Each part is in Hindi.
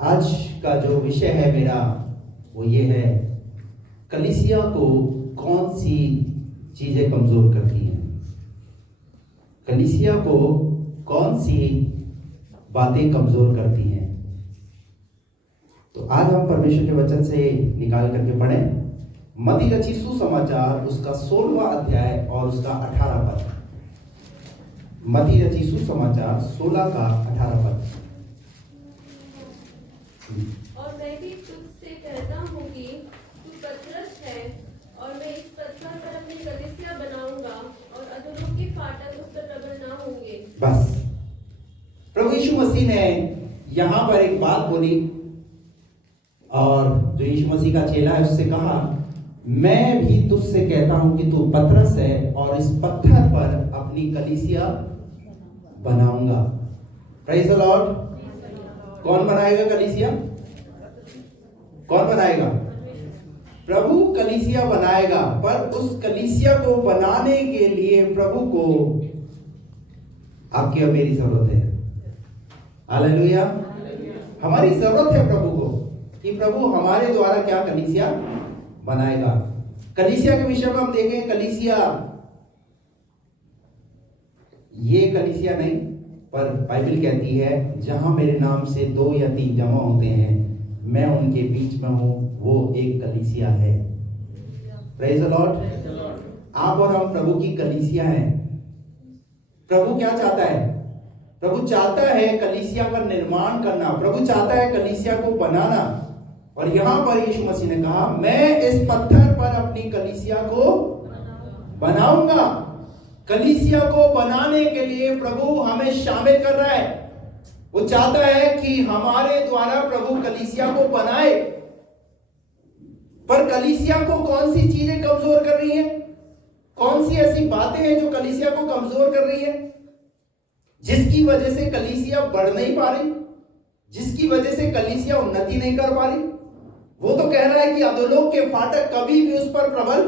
आज का जो विषय है मेरा वो ये है, कलीसिया को कौन सी चीजें कमजोर करती हैं। कलीसिया को कौन सी बातें कमजोर करती हैं। तो आज हम परमेश्वर के वचन से निकाल करके पढ़ें मत्ती रचित सुसमाचार उसका 16वां अध्याय और उसका 18 पद। मत्ती रचित सुसमाचार 16 का 18 पद। और मैं भी तुझसे कहता हूँ कि तू पतरस है और मैं इस पत्थर पर अपनी कलीसिया बनाऊंगा और अधोलोक के फाटक उस पर प्रबल ना होंगे। बस प्रभु यीशु मसीह ने यहां पर एक बात बोली और जो यीशु मसीह का चेला है उससे कहा, मैं भी तुझसे कहता हूं कि तू पतरस है और इस पत्थर पर अपनी कलीसिया बनाऊंगा। Praise the Lord. कौन बनाएगा कलीसिया? कौन बनाएगा? प्रभु कलीसिया बनाएगा। पर उस कलीसिया को बनाने के लिए प्रभु को आपकी और मेरी जरूरत है। हालेलुया। हमारी जरूरत है प्रभु को कि प्रभु हमारे द्वारा क्या कलीसिया बनाएगा। कलीसिया के विषय में हम देखें, कलीसिया ये कलीसिया नहीं, पर बाइबल कहती है जहां मेरे नाम से 2 या 3 जमा होते हैं मैं उनके बीच में हूं, वो एक कलीसिया है। Praise the Lord. आप और हम प्रभु की कलीसिया हैं। प्रभु क्या चाहता है? प्रभु चाहता है कलीसिया का निर्माण करना, प्रभु चाहता है कलीसिया को बनाना। और यहां पर यीशु मसीह ने कहा, मैं इस पत्थर पर अपनी कलीसिया को बनाऊंगा। कलीसिया को बनाने के लिए प्रभु हमें शामिल कर रहा है। वो चाहता है कि हमारे द्वारा प्रभु कलीसिया को बनाए। पर कलीसिया को कौन सी चीजें कमजोर कर रही हैं? कौन सी ऐसी बातें हैं जो कलीसिया को कमजोर कर रही है, जिसकी वजह से कलीसिया बढ़ नहीं पा रही, जिसकी वजह से कलीसिया उन्नति नहीं कर पा रही? वो तो कह रहा है कि अधोलोक के फाटक कभी भी उस पर प्रबल,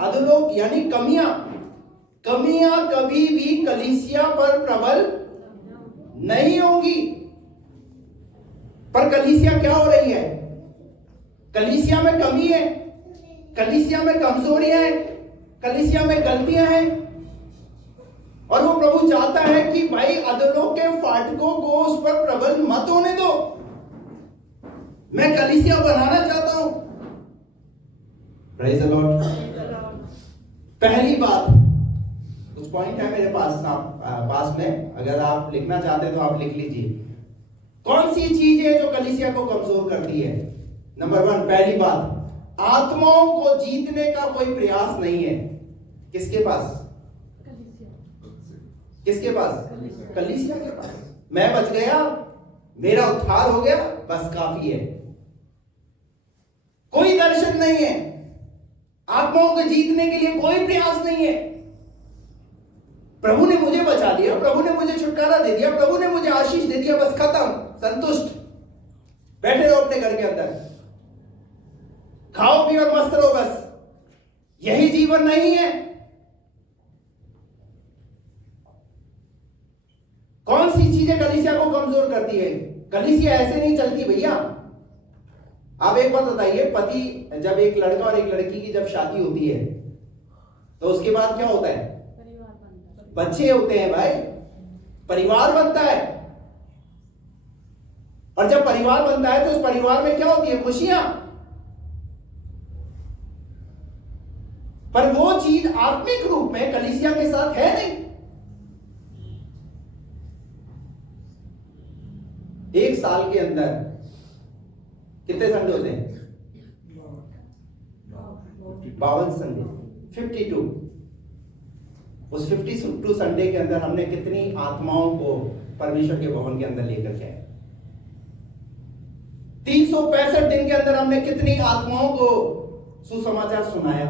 अधोलोक यानी कमियां कभी भी कलीसिया पर प्रबल नहीं होंगी। पर कलीसिया क्या हो रही है? कलीसिया में कमी है, कलीसिया में कमजोरियां हैं, कलीसिया में गलतियां हैं। और वो प्रभु चाहता है कि भाई अधोलोक के फाटकों को उस पर प्रबल मत होने दो। मैं कलीसिया बनाना चाहता हूं। Praise the Lord. पहली बात, कुछ पॉइंट है मेरे पास में, अगर आप लिखना चाहते हैं तो आप लिख लीजिए। कौन सी चीज है जो कलीसिया को कमजोर करती है? नंबर 1, पहली बात, आत्माओं को जीतने का कोई प्रयास नहीं है। किसके पास? किसके पास? कलीसिया के पास। मैं बच गया, मेरा उद्धार हो गया, बस काफी है। कोई दर्शन नहीं है, आत्माओं को जीतने के लिए कोई प्रयास नहीं है। प्रभु ने मुझे बचा लिया, प्रभु ने मुझे छुटकारा दे दिया, प्रभु ने मुझे आशीष दे दिया, बस खत्म, संतुष्ट, बैठे रहो अपने घर के अंदर, खाओ पियो और मस्त रहो, बस। यही जीवन नहीं है। कौन सी चीजें कलीसिया को कमजोर करती है? कलीसिया ऐसे नहीं चलती भैया। आप एक बात बताइए, पति जब एक लड़का और एक लड़की की जब शादी होती है तो उसके बाद क्या होता है? बच्चे होते हैं भाई, परिवार बनता है। और जब परिवार बनता है तो उस परिवार में क्या होती है? खुशियां। पर वो चीज आत्मिक रूप में कलीसिया के साथ है नहीं। एक साल के अंदर कितने संडे होते हैं? 52 संडे, 52। उस 52 संडे के अंदर हमने कितनी आत्माओं को परमेश्वर के भवन के अंदर लेकर के आए? 365 दिन के अंदर हमने कितनी आत्माओं को सुसमाचार सुनाया?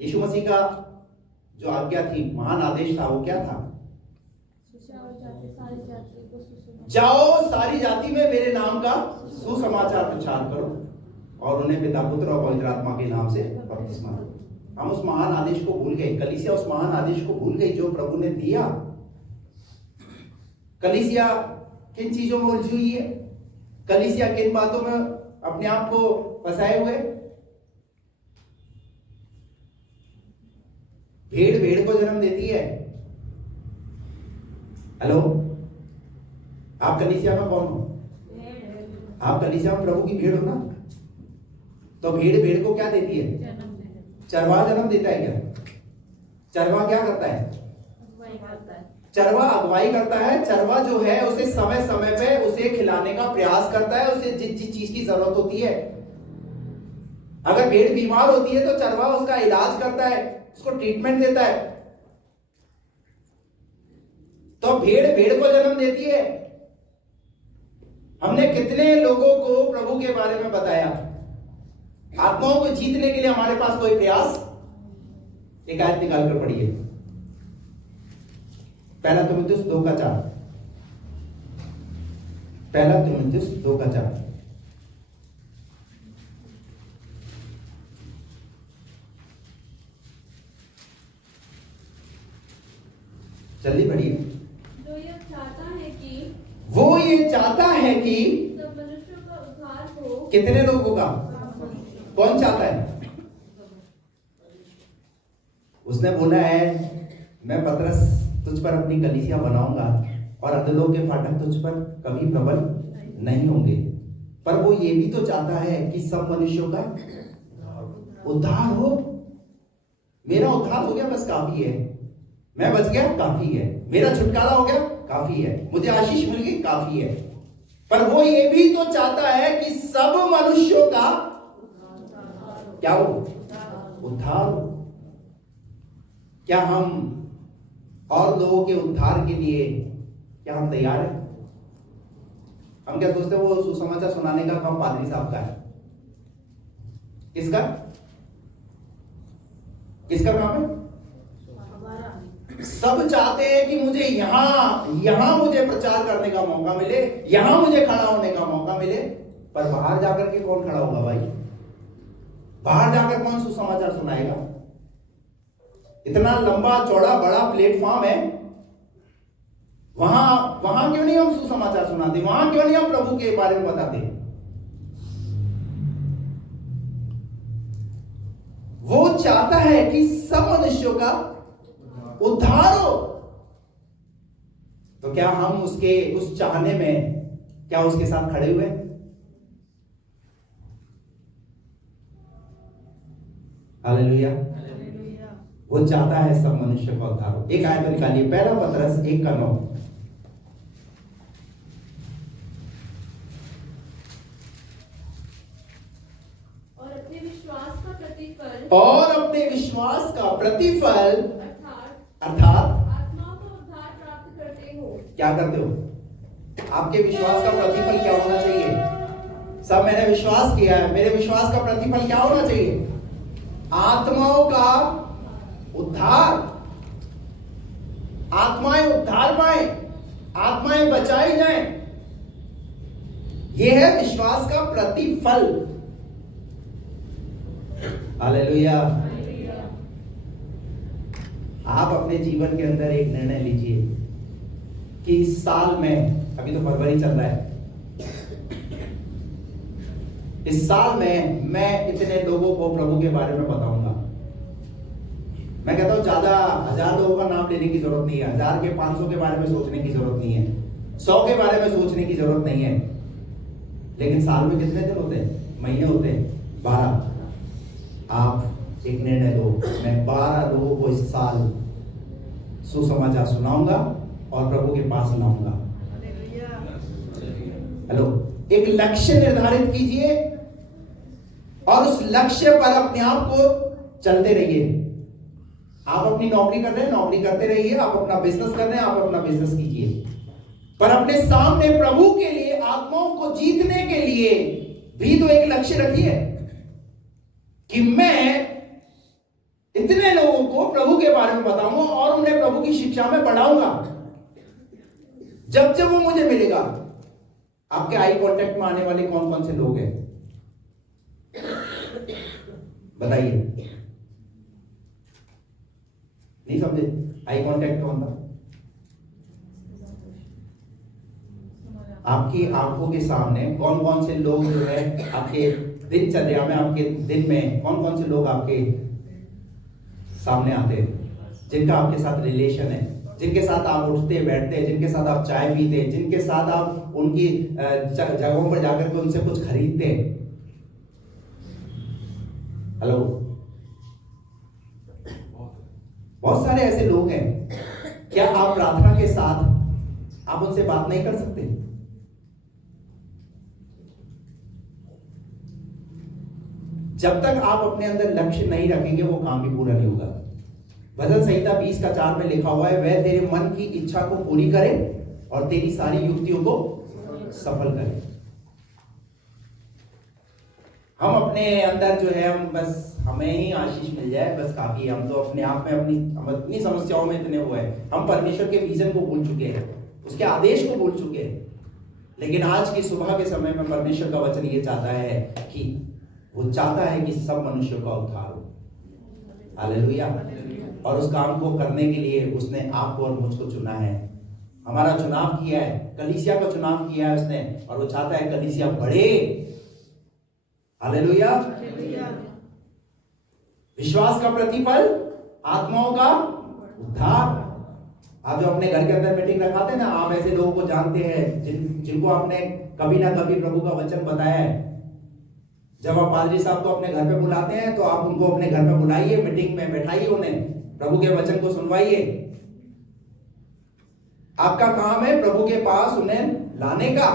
यीशु मसीह का जो आज्ञा थी, महान आदेश था, वो क्या था? जाओ सारी जाति में मेरे नाम का सुसमाचार प्रचार करो और उन्हें पिता, पुत्र और पवित्र आत्मा के नाम से बपतिस्मा दो। हम उस महान आदेश को भूल गए। कलीसिया उस महान आदेश को भूल गई जो प्रभु ने दिया। कलीसिया किन चीजों में उलझी हुई है? कलीसिया किन बातों में अपने आप को फंसाए हुए? भेड़ भेड़ को जन्म देती है। हेलो, आप कलीसिया में कौन हो? आप कलीसिया में प्रभु की भेड़ हो ना। तो भेड़ भेड़ को क्या देती है? चरवाहा जन्म देता है क्या? चरवाहा क्या करता है? चरवाहा अगुवाई करता है। चरवाहा जो है उसे समय समय पे उसे खिलाने का प्रयास करता है, उसे जिस जिस चीज की जरूरत होती है। अगर भेड़ बीमार होती है तो चरवाहा उसका इलाज करता है, उसको ट्रीटमेंट देता है। तो भेड़ भेड़ को जन्म देती है। हमने कितने लोगों को प्रभु के बारे में बताया? आत्माओं को जीतने के लिए हमारे पास कोई प्रयास? एक आयत निकाल कर पढ़िए, पहला तीमुथियुस 2:4। पहला तीमुथियुस 2:4। जल्दी पढ़िए। जो यह चाहता है कि वो ये चाहता है कि सब मनुष्यों का उद्धार हो। कितने लोगों का? कौन चाहता है? उसने बोला है, मैं पतरस तुझ पर अपनी कलीसिया बनाऊंगा और अधोलोक के फाटक तुझ पर कभी प्रबल नहीं होंगे। पर वो ये भी तो चाहता है कि सब मनुष्यों का उद्धार हो। मेरा उद्धार हो गया, बस काफी है। मैं बच गया, काफी है। मेरा छुटकारा हो गया, काफी है। मुझे आशीष मिल गई, काफी है। पर वो ये भी तो चाहता है कि सब मनुष्यों का क्या हो? उद्धार हो। क्या हम और लोगों के उद्धार के लिए क्या हम तैयार हैं? हम क्या सोचते हैं वो सुसमाचार सुनाने का काम पादरी साहब का है? किसका? किसका काम है? सब चाहते हैं कि मुझे यहां मुझे प्रचार करने का मौका मिले, यहां मुझे खड़ा होने का मौका मिले। पर बाहर जाकर के कौन खड़ा होगा भाई? बाहर जाकर कौन सुसमाचार सुनाएगा? इतना लंबा चौड़ा बड़ा प्लेटफॉर्म है, वहां क्यों नहीं हम सुसमाचार सुनाते? वहां क्यों नहीं हम प्रभु के बारे में बताते? वो चाहता है कि सब मनुष्यों का उद्धार हो। तो क्या हम उसके उस चाहने में क्या उसके साथ खड़े हुए? हालेलुया। वो चाहता है सब मनुष्य का उद्धार हो। एक आयत निकालिए, पहला पतरस 1:9। और अपने विश्वास का प्रतिफल अर्थात आत्माओं का उद्धार प्राप्त करते हो। क्या करते हो? आपके विश्वास का प्रतिफल क्या होना चाहिए? सब मैंने विश्वास किया है, मेरे विश्वास का प्रतिफल क्या होना चाहिए? आत्माओं का उद्धार। आत्माएं उद्धार पाए, आत्माएं बचाई जाएं। यह है विश्वास का प्रतिफल। हालेलुया। आप अपने जीवन के अंदर एक निर्णय लीजिए कि इस साल में, अभी तो फरवरी चल रहा है, इस साल में मैं इतने लोगों को प्रभु के बारे में बताऊंगा। मैं कहता हूं ज्यादा 1000 लोगों का नाम लेने की जरूरत नहीं है, 1000 के 500 के बारे में सोचने की जरूरत नहीं है, 100 के बारे में सोचने की जरूरत नहीं है। लेकिन साल में कितने दिन होते हैं? महीने होते हैं 12। आप एक निर्णय लो, मैं 12 लोगों को इस साल सुसमाचार सुनाऊंगा और प्रभु के पास लाऊंगा। हेलो, एक लक्ष्य निर्धारित कीजिए और उस लक्ष्य पर अपने आप को चलते रहिए। आप अपनी नौकरी कर रहे हैं, नौकरी करते रहिए। आप अपना बिजनेस कर रहे हैं, आप अपना बिजनेस कीजिए। पर अपने सामने प्रभु के लिए, आत्माओं को जीतने के लिए भी तो एक लक्ष्य रखिए कि मैं इतने लोगों को प्रभु के बारे में बताऊंगा और उन्हें प्रभु की शिक्षा में बढ़ाऊंगा। जब जब वो मुझे मिलेगा। आपके आई कांटेक्ट में आने वाले कौन कौन से लोग हैं? बताइए। नहीं समझे? आई कांटेक्ट कौन था? आपकी आंखों के सामने कौन कौन से लोग जो है आपके दिनचर्या में, आपके दिन में कौन कौन से लोग आपके सामने आते हैं, जिनका आपके साथ रिलेशन है, जिनके साथ आप उठते बैठते हैं, जिनके साथ आप चाय पीते हैं, जिनके साथ आप उनकी जगहों पर जाकर के उनसे कुछ खरीदते हैं। हेलो, बहुत सारे ऐसे लोग हैं। क्या आप प्रार्थना के साथ आप उनसे बात नहीं कर सकते? जब तक आप अपने अंदर लक्ष्य नहीं रखेंगे वो काम भी पूरा नहीं होगा। भजन संहिता 20:4 में लिखा हुआ है, वह तेरे मन की इच्छा को पूरी करे और तेरी सारी युक्तियों को सफल करे। हम अपने अंदर जो है, हम बस हमें ही आशीष मिल जाए बस काफी है। हम तो अपने आप में अपनी समस्याओं में इतने हुए हैं, हम परमेश्वर के विजन को भूल चुके हैं, उसके आदेश को भूल चुके हैं। लेकिन आज की सुबह के समय में परमेश्वर का वचन ये चाहता है कि वो चाहता है कि सब मनुष्यों का उद्धार हो। हालेलुया। और उस काम को करने के लिए उसने आपको और मुझको चुना है, हमारा चुनाव किया है, कलीसिया का चुनाव किया है उसने, और वो चाहता है कलीसिया बढ़े। हालेलुया। विश्वास का प्रतिफल आत्माओं का उद्धार। आप जो अपने घर के अंदर मीटिंग रखाते हैं ना, आप ऐसे लोगों को जानते हैं जिनको आपने कभी ना कभी प्रभु का वचन बताया है। जब आप पादरी साहब को अपने घर पे बुलाते हैं तो आप उनको अपने घर में बुलाइए, मीटिंग में बैठाइए, उन्हें प्रभु के वचन को सुनवाइए। आपका काम है प्रभु के पास उन्हें लाने का।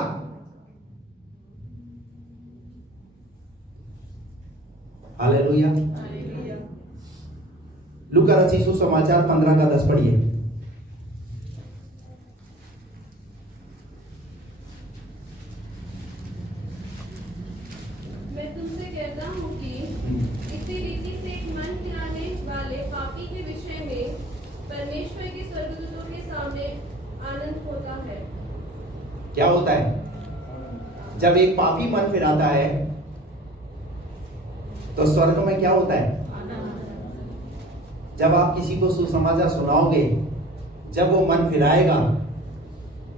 हालेलुया। लूका रचित सुसमाचार 15:10 पढ़िए। मैं तुमसे कहता हूँ कि इसी रीति से एक मन फिराने वाले पापी के विषय में परमेश्वर के स्वर्गदूतों के सामने आनंद होता है। क्या होता है? जब एक पापी मन फिराता है तो स्वर्ग में क्या होता है? जब आप किसी को सुसमाचार सुनाओगे, जब वो मन फिराएगा,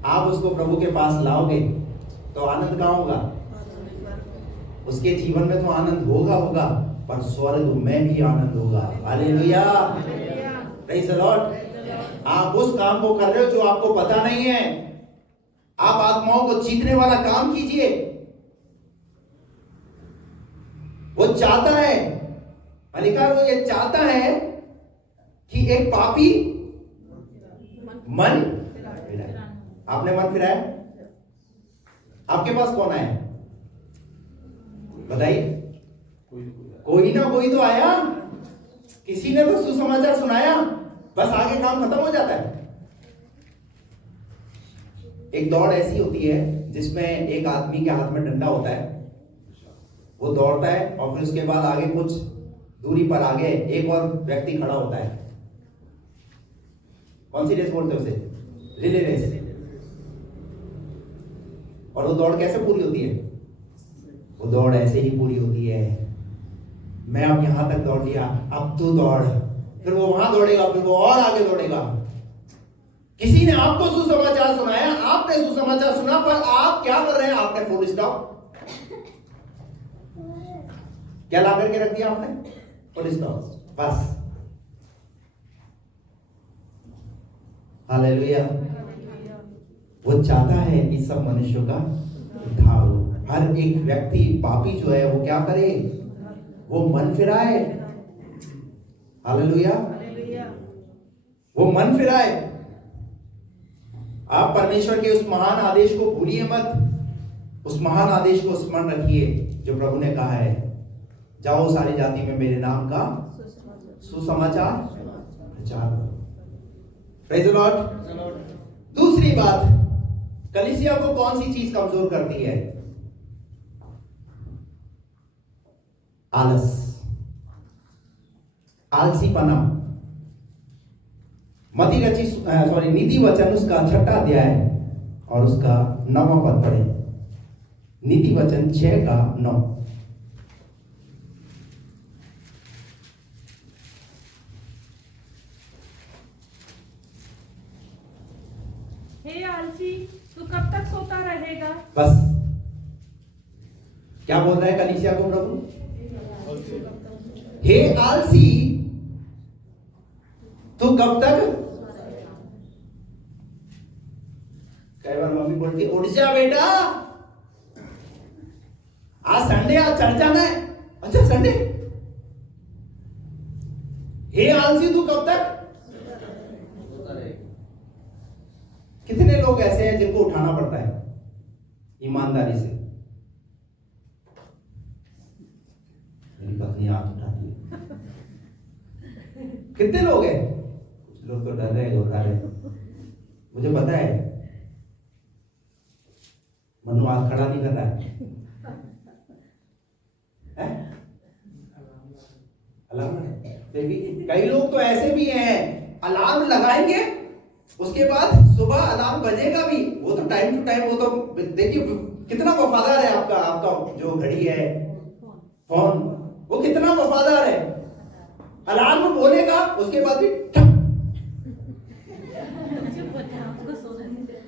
आप उसको प्रभु के पास लाओगे, तो आनंद कहाँ होगा? उसके जीवन में तो आनंद होगा, पर स्वर्ग में भी आनंद होगा। Hallelujah, praise the Lord. आप उस काम को कर रहे हो जो आपको पता नहीं है। आप आत्माओं को जीतने वाला काम कीजिए। वो चाहता है, मलिका वो ये चाहता है कि एक पापी मन फिराए। आपने मन फिराया? आपके पास कौन आया? बताइए। कोई ना कोई तो आया, किसी ने तो सुसमाचार सुनाया, बस आगे काम खत्म हो जाता है। एक दौड़ ऐसी होती है जिसमें एक आदमी के हाथ में डंडा होता है, वो दौड़ता है और फिर उसके बाद आगे कुछ दूरी पर आगे एक और व्यक्ति खड़ा होता है। कौन सी रेस बोलते हैं उसे? Relay race. और वो दौड़ कैसे पूरी होती है? वो दौड़ ऐसे ही पूरी होती है, मैं अब यहां तक दौड़ लिया, अब तू दौड़। फिर वो वहां दौड़ेगा, फिर वो और आगे दौड़ेगा। किसी ने आपको सुसमाचार सुनाया, आपने सुसमाचार सुना, पर आप क्या कर रहे हैं? आपने फुल स्टॉप क्या ला करके रख दिया आपने? फुल स्टॉप, बस। हालेलुया। वो चाहता है कि सब मनुष्यों का उद्धार हो। हर एक व्यक्ति पापी जो है वो क्या करे? वो मन फिराए। हालेलुया, वो मन फिराए। आप परमेश्वर के उस महान आदेश को भूलिए मत। उस महान आदेश को स्मरण रखिए जो प्रभु ने कहा है, जाओ सारी जाति में मेरे नाम का सुसमाचार प्रचार करो। Praise the Lord. दूसरी बात, कलीसिया को कौन सी चीज कमजोर करती है? आलस, आलसीपना। नीति वचन उसका 6वां अध्याय और उसका 9वां पद पढ़े। नीति वचन 6:9। हे आलसी, तू कब तक सोता रहेगा? बस क्या बोल रहा है कलीसिया को प्रभु? हे आलसी, तू कब तक? कई बार मम्मी बोलती उठ जा बेटा, आज संडे, आज चर्च जाना है। अच्छा संडे, हे आलसी तू कब तक? कितने लोग ऐसे हैं जिनको उठाना पड़ता है ईमानदारी से? मेरी पत्नी हाथ उठाती है। कितने लोग हैं? कुछ लोग तो डर रहे हैं, घबरा रहे हैं। मुझे पता है मनु हाथ खड़ा नहीं कर रहा है। अलार्म देखिए, कई लोग तो ऐसे भी हैं, अलार्म लगाएंगे, उसके बाद सुबह अलार्म बजेगा भी, वो तो टाइम टू टाइम, वो तो देखिए कितना वफादार है आपका आपका जो घड़ी है, फोन, वो कितना वफादार है। अलार्म बोलेगा, उसके बाद भी ठक।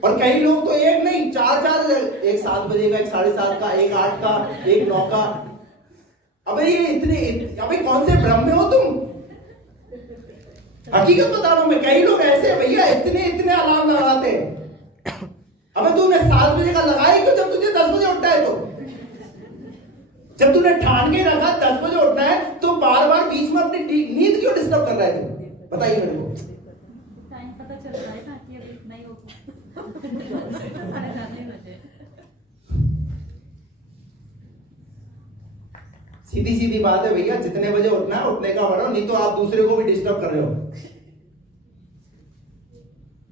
और कई लोग तो एक नहीं, चार, एक 7 बजेगा, एक 7:30 का, एक 8 का, एक 9 का। अबे ये इतने, अबे कौन से भ्रम में हो तुम? हकीकत बता रहा हूं मैं, कई लोग ऐसे हैं भैया, इतने अलार्म लगाते हैं। अबे तूने 7 बजे का लगाया क्यों, जब तुझे 10 बजे उठना है? तो जब तूने ठान के रखा 10 बजे उठना है, तो बार बार बीच में अपनी नींद क्यों डिस्टर्ब कर रहा है तू? बताइए मेरे को। टाइम पता चल रहा है ना कि अभी नहीं हो। 7:30 बजे। सीधी सीधी बात है भैया, जितने बजे उठना है उठने का बढ़ो, नहीं तो आप दूसरे को भी डिस्टर्ब कर रहे हो।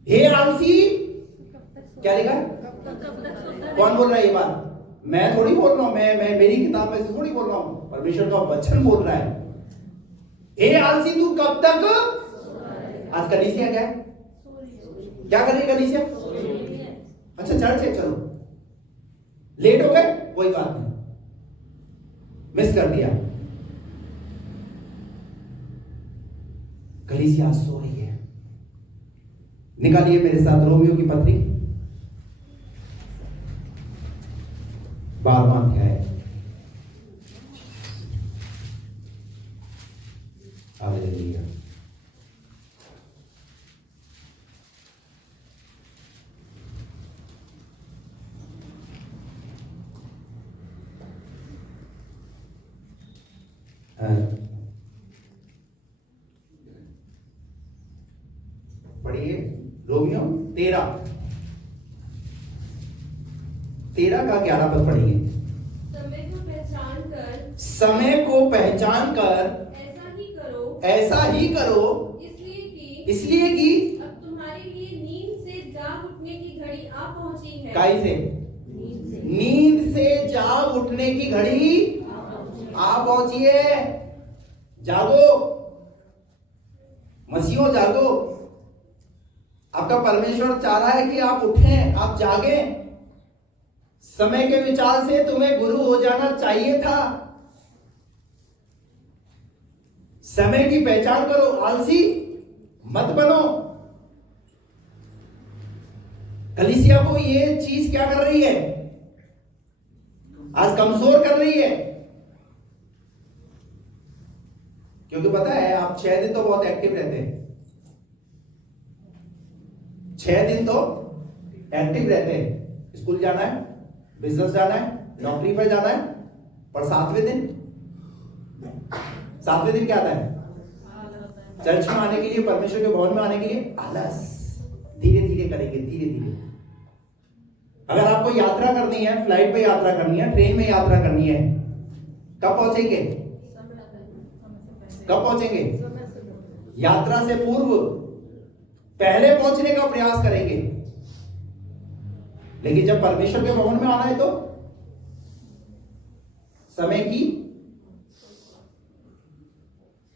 हे आलसी, क्या लिखा है? कौन बोल रहा है ये बात? मैं थोड़ी बोल रहा हूं, मैं मेरी किताब में से थोड़ी बोल रहा हूं, परमेश्वर का वचन बोल रहा है। हे आलसी तू कब तक? आज कलीसिया क्या है? क्या कर रही है कलीसिया? अच्छा चर्च है, चलो लेट हो गए, कोई बात नहीं, मिस कर दिया। कलीसिया सो रही है। निकालिए मेरे साथ रोमियो की पत्री 12वां अध्याय। हालेलुया। पढ़िए रोमियो 13 का 11 पद पढ़िए। समय को पहचान कर ऐसा ही करो, इसलिए कि अब तुम्हारे लिए नींद से जाग उठने की घड़ी आ पहुंची है। काई से? नींद से जाग उठने की घड़ी आ पहुंची है। जागो मसीहो, जागो। आपका परमेश्वर चाह रहा है कि आप उठें, आप जागें। समय के विचार से तुम्हें गुरु हो जाना चाहिए था। समय की पहचान करो, आलसी मत बनो। कलीसिया को ये चीज क्या कर रही है? आज कमजोर कर रही है। क्योंकि पता है, आप 6 दिन तो बहुत एक्टिव रहते हैं, 6 दिन तो एक्टिव रहते हैं। स्कूल जाना है, बिजनेस जाना है, नौकरी पर जाना है, पर 7वें दिन क्या आता है? चर्च में आने के लिए, परमेश्वर के भवन में आने के लिए आलस। धीरे धीरे करेंगे, धीरे धीरे। अगर आपको यात्रा करनी है, फ्लाइट पे यात्रा करनी है, ट्रेन में यात्रा करनी है, कब पहुंचेंगे? कब पहुंचेंगे? यात्रा से पूर्व पहले पहुंचने का प्रयास करेंगे। लेकिन जब परमेश्वर के भवन में आना है तो समय की,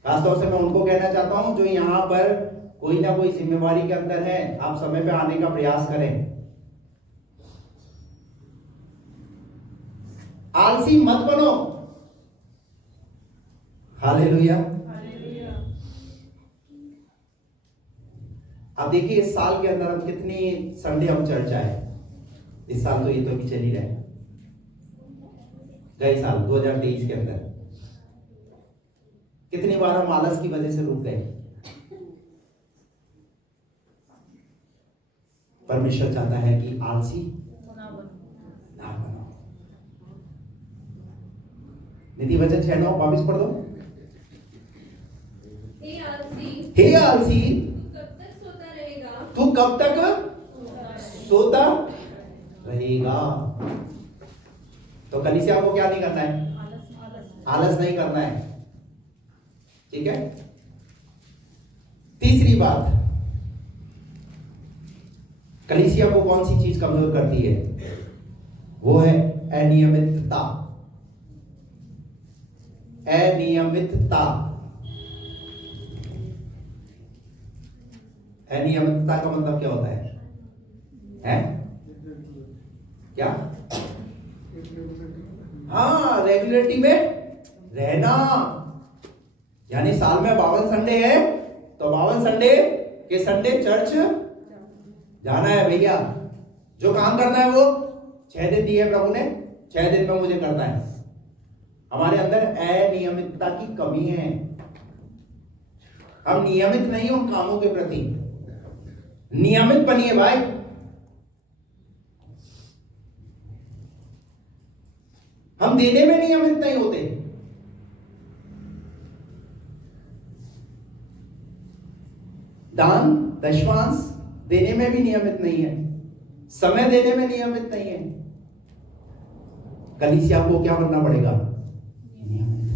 खासतौर से मैं उनको कहना चाहता हूं जो यहां पर कोई ना कोई जिम्मेवारी के अंदर है, आप समय पे आने का प्रयास करें। आलसी मत बनो। हालेलुया। आप देखिए इस साल के अंदर हम कितनी संडे हम चर्च आए, इस साल तो ये तो अभी चल ही रहा है, गए साल 2023 के अंदर कितनी बार हम आलस की वजह से रुक गए। परमेश्वर चाहता है कि आलसी ना बनाओ। नीति वचन 6:9 वापिस पढ़ दो। हे आलसी तू कब तक सोता रहेगा। तो कलीसिया को क्या नहीं करना है? आलस नहीं करना है, ठीक है। तीसरी बात, कलीसिया को कौन सी चीज कमजोर करती है? वो है अनियमितता। अनियमितता, अनियमितता का मतलब क्या होता है? क्या? हाँ, रेगुलरिटी में रहना। यानी साल में 52 संडे है तो 52 संडे के संडे चर्च जाना है भैया। जो काम करना है वो 6 दिन दिए प्रभु ने, 6 दिन में मुझे करना है। हमारे अंदर अनियमितता की कमी है। हम नियमित नहीं हो कामों के प्रति। नियमित बनिए भाई। हम देने में नियमित नहीं होते। दान दशमांश देने में भी नियमित नहीं है, समय देने में नियमित नहीं है। कलीसिया को क्या बनना पड़ेगा? नियमित।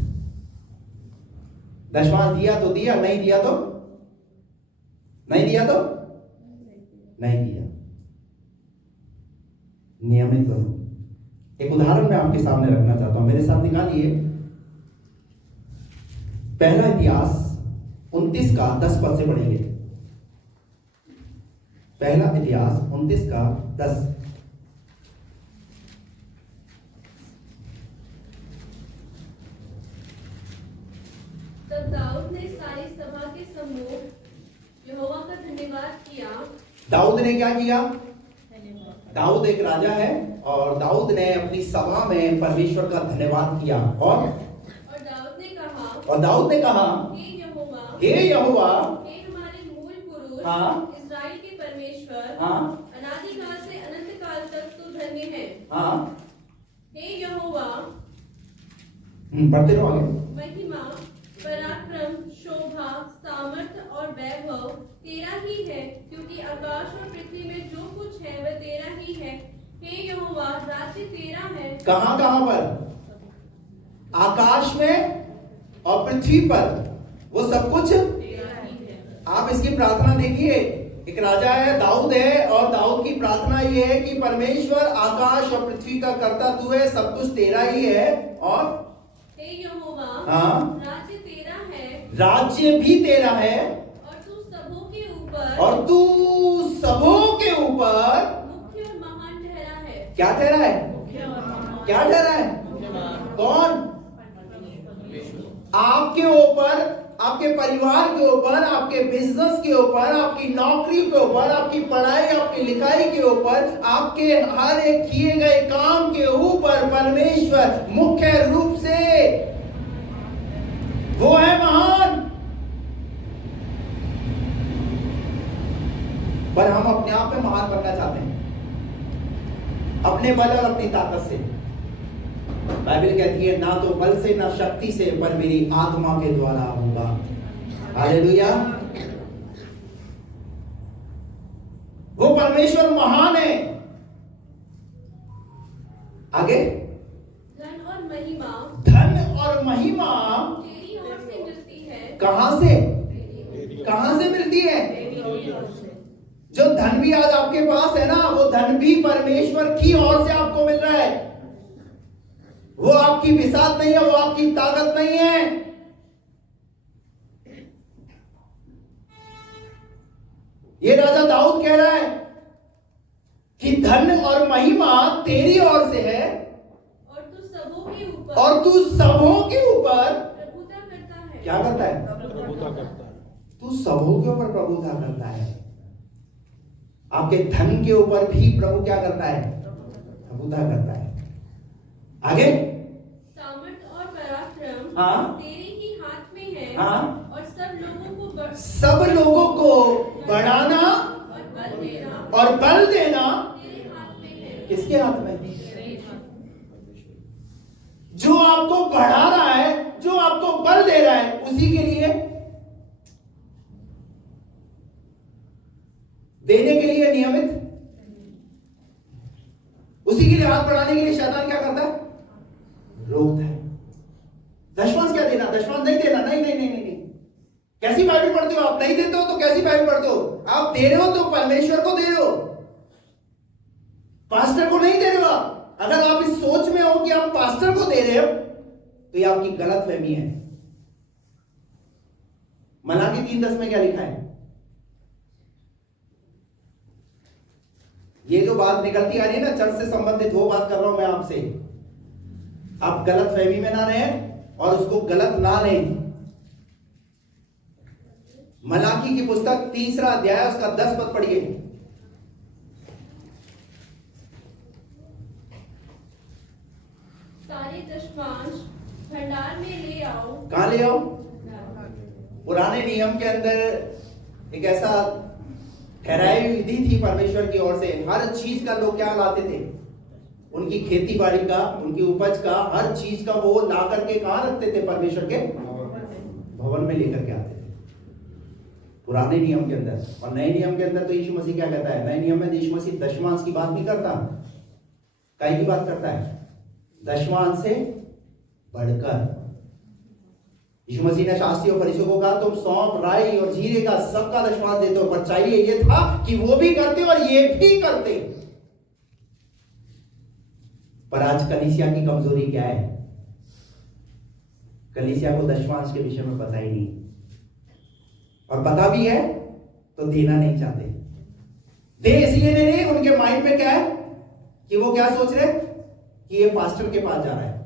दशमांश दिया तो दिया, नहीं दिया तो नहीं दिया, तो नहीं दिया। नियमित बनो। एक उदाहरण मैं आपके सामने रखना चाहता हूं, मेरे साथ निकालिए पहला इतिहास 29 का 10 पद से पढ़ेंगे। पहला इतिहास 29 का 10। तब दाऊद ने सारी सभा के सम्मुख यहोवा का धन्यवाद किया। दाऊद ने क्या किया? दाऊद एक राजा है और दाऊद ने अपनी सभा में परमेश्वर का धन्यवाद किया। और दाऊद ने कहा हे यहोवा, हे हमारे मूल पुरुष हाँ, इस्राएल के परमेश्वर, हाँ, अनादिकाल से अनंत काल तक तू धन्य है। हाँ, हे यहोवा, पढ़ते रहो आगे। महिमा, पराक्रम, शोभा, सामर्थ्य और वैभव तेरा ही है, क्योंकि आकाश और पृथ्वी में जो कुछ है वह तेरा ही है। हे यहोवा, राज्य तेरा है। कहां कहां पर? आकाश में और पृथ्वी पर वो सब कुछ तेरा ही है। आप इसकी प्रार्थना देखिए। एक राजा है, दाऊद है, और दाऊद की प्रार्थना ये है कि परमेश्वर आकाश और पृथ्वी का कर्ता तू है, सब कुछ तेरा ही है। और हे यहोवा, हाँ, राज्य तेरा है, राज्य भी तेरा है, और तू सबों के ऊपर, और तू सबों के ऊपर मुख्य और महान ठहरा है। क्या ठहरा है? क्या ठहरा है? कौन? आपके ऊपर, आपके परिवार के ऊपर, आपके बिजनेस के ऊपर, आपकी नौकरी के ऊपर, आपकी पढ़ाई, आपकी लिखाई के ऊपर, आपके हर एक किए गए काम के ऊपर परमेश्वर मुख्य रूप से वो है महान। पर हम अपने आप में महान बनना चाहते हैं, अपने बल और अपनी ताकत से। बाइबल कहती है ना तो बल से ना शक्ति से, पर मेरी आत्मा के द्वारा होगा। हालेलुया। वो परमेश्वर महान है। आगे, धन और महिमा धन और महिमा तेरी ओर से मिलती है। कहां से? कहां से मिलती है? जो धन भी आज आपके पास है ना, वो धन भी परमेश्वर की ओर से आपको मिल रहा है। वो आपकी बिसात नहीं है, वो आपकी ताकत नहीं है। ये राजा दाऊद कह रहा है कि धन और महिमा तेरी ओर से है, और तू सबों के ऊपर, और तू सबों के ऊपर प्रभुता करता है। क्या करता है? प्रभुता करता है। तू सबों के ऊपर प्रभुता करता है। आपके धन के ऊपर भी प्रभु क्या करता है? प्रभुता करता है। आगे, सामर्थ और पराक्रम हाँ, तेरे ही हाथ में है, हाँ, और सब लोगों को बढ़ाना और बल देना और बल देना तेरे हाथ में है। किसके हाथ में? जो आपको बढ़ा रहा है, जो आपको बल दे रहा है, उसी के लिए, देने के लिए नियमित, उसी के लिए हाथ बढ़ाने के लिए शैतान क्या करता है? रोकता है। दशमांश क्या देना? दशमांश नहीं देना। नहीं नहीं नहीं नहीं नहीं। कैसी बाइबल पढ़ते हो आप? नहीं देते हो तो कैसी बाइबल पढ़ते हो आप? दे रहे हो तो परमेश्वर को दे रहे हो, पास्टर को नहीं दे रहे हो आप। अगर आप इस सोच में हो कि आप पास्टर को दे रहे हो तो ये आपकी गलत फहमी है। मलाकी 3:10 में क्या लिखा है? ये जो बात निकलती आ रही है ना, चर्च से संबंधित, वो बात कर रहा हूं मैं आपसे। आप गलत फहमी में ना रहें और उसको गलत ना लें। मलाकी की पुस्तक 3 अध्याय उसका 10 पद पढ़िए। सारे दशमांश भंडार में ले आओ। कहां ले आओ? पुराने नियम के अंदर एक ऐसा ठहराई हुई विधि थी परमेश्वर की ओर से। हर चीज का लोग क्या लाते थे? उनकी खेती बाड़ी का, उनकी उपज का, हर चीज का वो ला करके कहां रखते थे? परमेश्वर के भवन में लेकर के आते थे, पुराने नियम के अंदर। और नए नियम के अंदर तो यीशु मसीह क्या कहता है? नए नियम में यीशु मसीह दशमांश की बात नहीं करता, काहे की बात करता है? दशमांश से बढ़कर। यीशु मसीह ने शास्त्री और फरीसियों को कहा, तुम सौंफ, राई और जीरे का सबका दशमांश देते हो, पर चाहिए ये था कि वो भी करते और ये भी करते। पर आज कलीसिया की कमजोरी क्या है? कलीसिया को दशमांश के विषय में पता ही नहीं, और पता भी है तो देना नहीं चाहते। दे इसलिए नहीं रहे, उनके माइंड में क्या है कि वो क्या सोच रहे कि ये पास्टर के पास जा रहा है।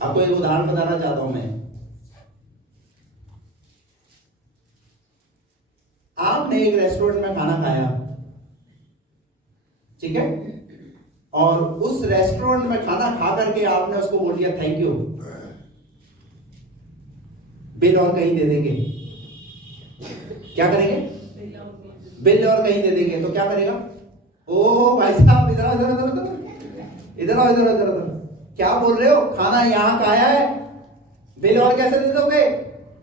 आपको एक उदाहरण बताना चाहता हूं मैं। आपने एक रेस्टोरेंट में खाना खाया, ठीक है, और उस रेस्टोरेंट में खाना खा करके आपने उसको बोल दिया थैंक यू, बिल और कहीं दे देंगे। क्या करेंगे? बिल और कहीं दे देंगे तो क्या करेगा? ओ भाई साहब, इधर आओ, इधर इधर इधर इधर आओ, इधर इधर इधर। क्या बोल रहे हो? खाना यहां का आया है, बिल और कैसे दे दोगे?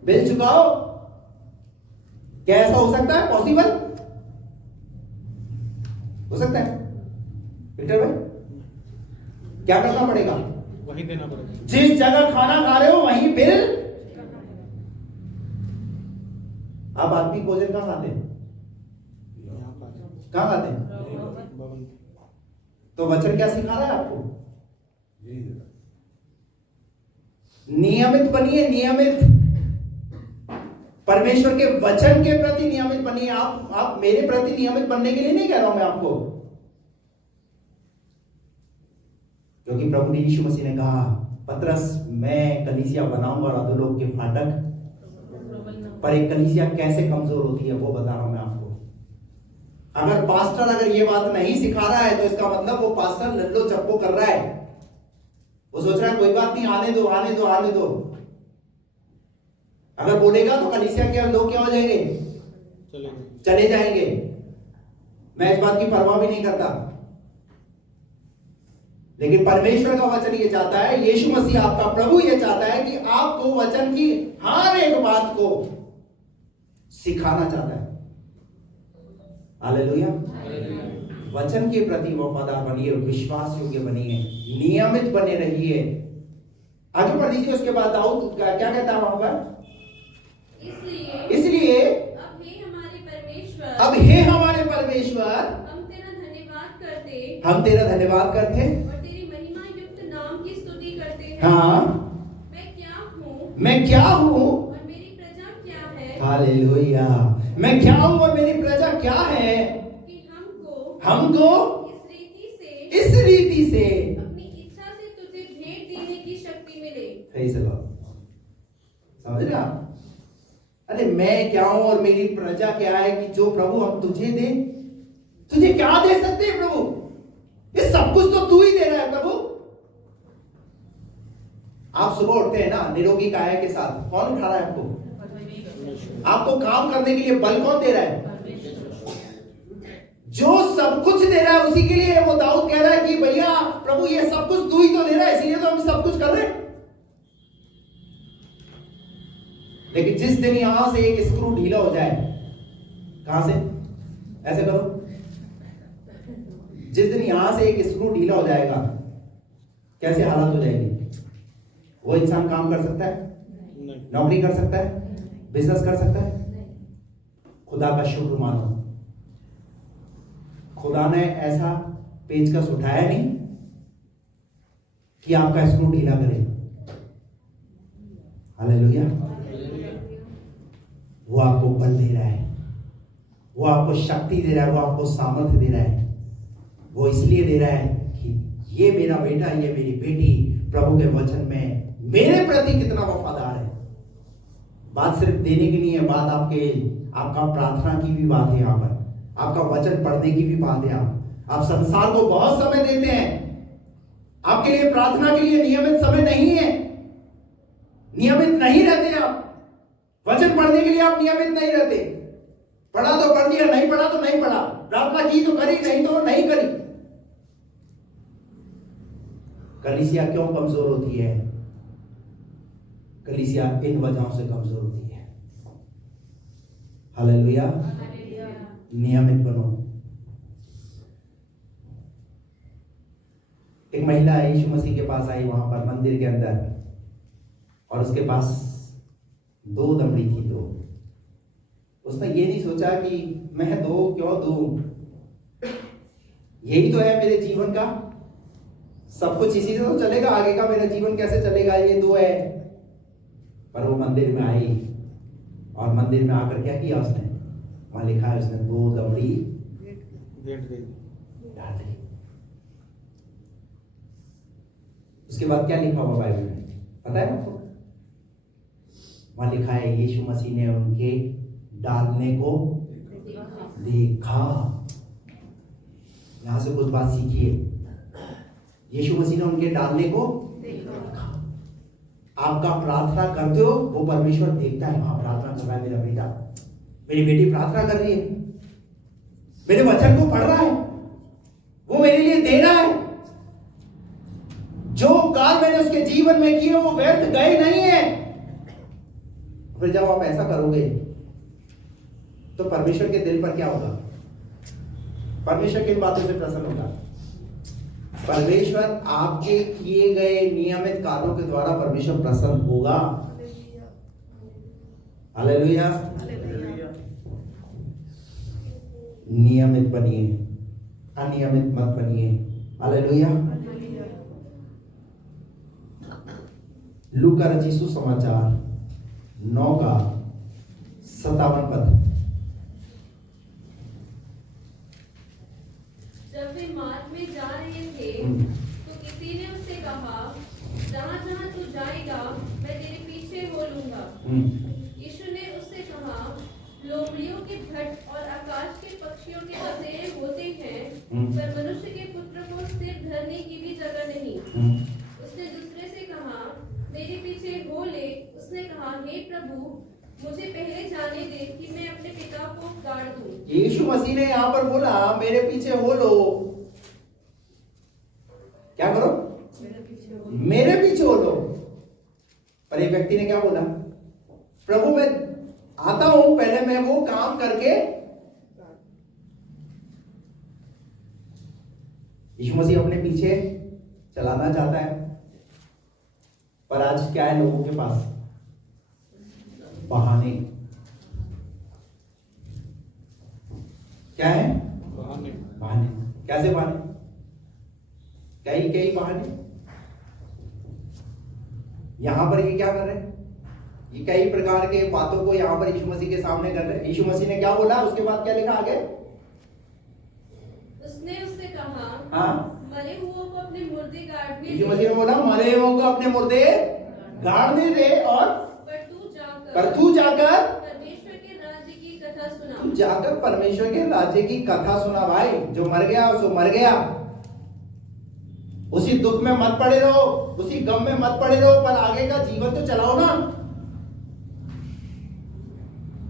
बिल चुकाओ। क्या ऐसा हो सकता है? पॉसिबल हो सकता है? विक्टर भाई, क्या करना पड़ेगा? वही देना पड़ेगा। जिस जगह खाना खा रहे हो वहीं बिल। आप आदमी भोजन कहां खाते हैं? कहां खाते हैं? तो वचन क्या सिखा रहा है आपको? नियमित बनिए, नियमित परमेश्वर के वचन के प्रति नियमित बनिए। आप मेरे प्रति नियमित बनने के लिए नहीं कह रहा हूं मैं आपको, क्योंकि प्रभु यीशु मसीह ने कहा, पतरस मैं कलीसिया बनाऊंगा अधोलोक के फाटक पर। एक कलीसिया कैसे कमजोर होती है वो बता रहा हूं मैं आपको। अगर पास्टर अगर ये बात नहीं सिखा रहा है तो इसका मतलब वो पास्टर लल्लो चप्पो कर रहा है। वो सोच रहा है कोई बात नहीं, आने दो आने दो आने दो। अगर बोलेगा तो कलीसिया के लोग क्या हो जाएंगे? चले जाएंगे। मैं इस बात की परवाह भी नहीं करता, लेकिन परमेश्वर का वचन ये चाहता है, यीशु मसीह आपका प्रभु ये चाहता है कि आपको वचन की हर एक बात को सिखाना चाहता है। हालेलुया। वचन के प्रति वफादार बनिए, विश्वास योग्य बनिए, नियमित बने रहिए। आगे बढ़ दीजिए। उसके बाद दाऊद क्या कहता है वहां पर? इसलिए अब हे हमारे परमेश्वर, अब हे हमारे परमेश्वर, हम तेरा धन्यवाद करते, हम तेरा धन्यवाद करते और तेरी महिमा युक्त नाम की स्तुति करते हैं। हाँ, मैं क्या हूँ, मैं क्या हूँ और मेरी प्रजा क्या है? हालेलुया। मैं क्या हूं और मेरी प्रजा क्या है? कि हमको हमको इस रीति से अपनी इच्छा से तुझे भेंट देने की शक्ति मिले। सही से समझ रहे आप? अरे मैं क्या हूं और मेरी प्रजा क्या है कि जो प्रभु हम तुझे दे, तुझे क्या दे सकते हैं प्रभु? ये सब कुछ तो तू ही दे रहा है प्रभु। आप सुबह उठते हैं ना निरोगी काया के साथ, कौन उठा रहा है आपको? आपको काम करने के लिए बल कौन दे रहा है? जो सब कुछ दे रहा है उसी के लिए वो दाऊद कह रहा है कि भैया प्रभु ये सब कुछ तू ही तो दे रहा है, इसलिए तो हम सब कुछ कर रहे हैं। लेकिन जिस दिन यहां से एक स्क्रू ढीला हो जाए, कहां से? ऐसे करो, जिस दिन यहां से एक स्क्रू ढीला हो जाएगा, कैसे हालत हो जाएगी? वो इंसान काम कर सकता है? नौकरी कर सकता है? बिजनेस कर सकता है? खुदा का शुक्र मानो, खुदा ने ऐसा पेचकस उठाया नहीं कि आपका स्क्रू ढीला करे। हालेलुया। वो आपको बल दे रहा है, वो आपको शक्ति दे रहा है, वो आपको सामर्थ्य दे रहा है। वो इसलिए दे रहा है कि ये मेरा बेटा, ये मेरी बेटी प्रभु के वचन में मेरे प्रति कितना वफादार है। बात सिर्फ देने की नहीं है, बात आपका प्रार्थना की भी बात है। यहाँ पर आपका वचन पढ़ने की भी बात है। आप संसार को बहुत समय देते हैं, आपके लिए प्रार्थना के लिए नियमित समय नहीं है, नियमित नहीं रहते आप। वचन पढ़ने के लिए आप नियमित नहीं रहते। पढ़ा तो पढ़ लिया, नहीं पढ़ा तो नहीं पढ़ा, प्रार्थना की तो करी, नहीं तो नहीं करी। कलीसिया क्यों कमजोर होती है? कलीसिया इन वजहों से कमजोर होती है। हालेलुया। नियमित बनो। एक महिला यीशु मसीह के पास आई, वहां पर मंदिर के अंदर, और उसके पास 2 दमड़ी थी। तो उसने ये नहीं सोचा कि मैं 2 क्यों दूं, यही तो है मेरे जीवन का, सब कुछ इसी से तो चलेगा, आगे का मेरा जीवन कैसे चलेगा, ये 2 है। पर वो मंदिर में आई, और मंदिर में आकर क्या किया उसने? वहां लिखा है उसने 2 दमड़ी डाल दी। उसके बाद क्या लिखा हुआ बाइबल में पता है आपको? वहां लिखा है यीशु मसीह ने उनके डालने को देखा। यहां से कुछ बात सीखिए। यीशु मसीह ने उनके डालने को देखा। आपका प्रार्थना करते हो, वो परमेश्वर देखता है। हाँ, प्रार्थना कर रहा है मेरा बेटा, मेरी बेटी प्रार्थना कर रही है, मेरे वचन को पढ़ रहा है, वो मेरे लिए दे रहा है। जो कार्य मैंने उसके जीवन में किए वो व्यर्थ गए नहीं है। फिर जब आप ऐसा करोगे तो परमेश्वर के दिल पर क्या होगा? परमेश्वर किन बातों से प्रसन्न होगा? परमेश्वर आपके किए गए नियमित कार्यों के द्वारा परमेश्वर प्रसन्न होगा। हालेलुया। नियमित बनिए, अनियमित मत बनिए। हालेलुया। लूका रचित सुसमाचार 9 का 57 पद। जब वे मार्ग में जा रहे थे तो किसी ने उससे कहा, जहाँ जहाँ तू जाएगा मैं तेरे पीछे हो लूंगा। यीशु ने उससे कहा, लोमड़ियों के भट्ट और आकाश के पक्षियों के बसेरे होते हैं, पर मनुष्य के पुत्र को सिर धरने की भी जगह नहीं। उसने दूसरे से कहा, मेरे पीछे हो ले। उसने कहा, हे प्रभु, मुझे पहले जाने दे कि मैं अपने पिता को गाड़ दूं। यीशु मसीह ने यहाँ पर बोला, मेरे पीछे हो लो। क्या करो? मेरे पीछे हो लो। पर एक व्यक्ति ने क्या बोला? प्रभु मैं आता हूं, पहले मैं वो काम करके। यीशु मसीह अपने पीछे चलाना चाहता है, पर आज क्या है लोगों के पास? बहाने। क्या है? बहाने। कैसे बहाने? कई बहाने। यहां पर ये क्या कर रहे हैं? ये कई प्रकार के बातों को यहां पर यीशु मसीह के सामने कर रहे हैं। यीशु मसीह ने क्या बोला? उसके बाद क्या लिखा आगे? उसने उससे कहा, हाँ, मरे हुओं को अपने मुर्दे गाड़ने यीशु दे। मसीह ने बोला, मरे हुओं को अपने मुर्दे गाड़ने दे, और पर तू जाकर परमेश्वर परमेश्वर के राज्य की कथा कथा सुनाओ। तुम जाकर परमेश्वर के राज्य की कथा सुना भाई। जो मर गया उसको मर गया, उसी दुख में मत पड़े रहो, उसी गम में मत पड़े रहो, पर आगे का जीवन तो चलाओ ना।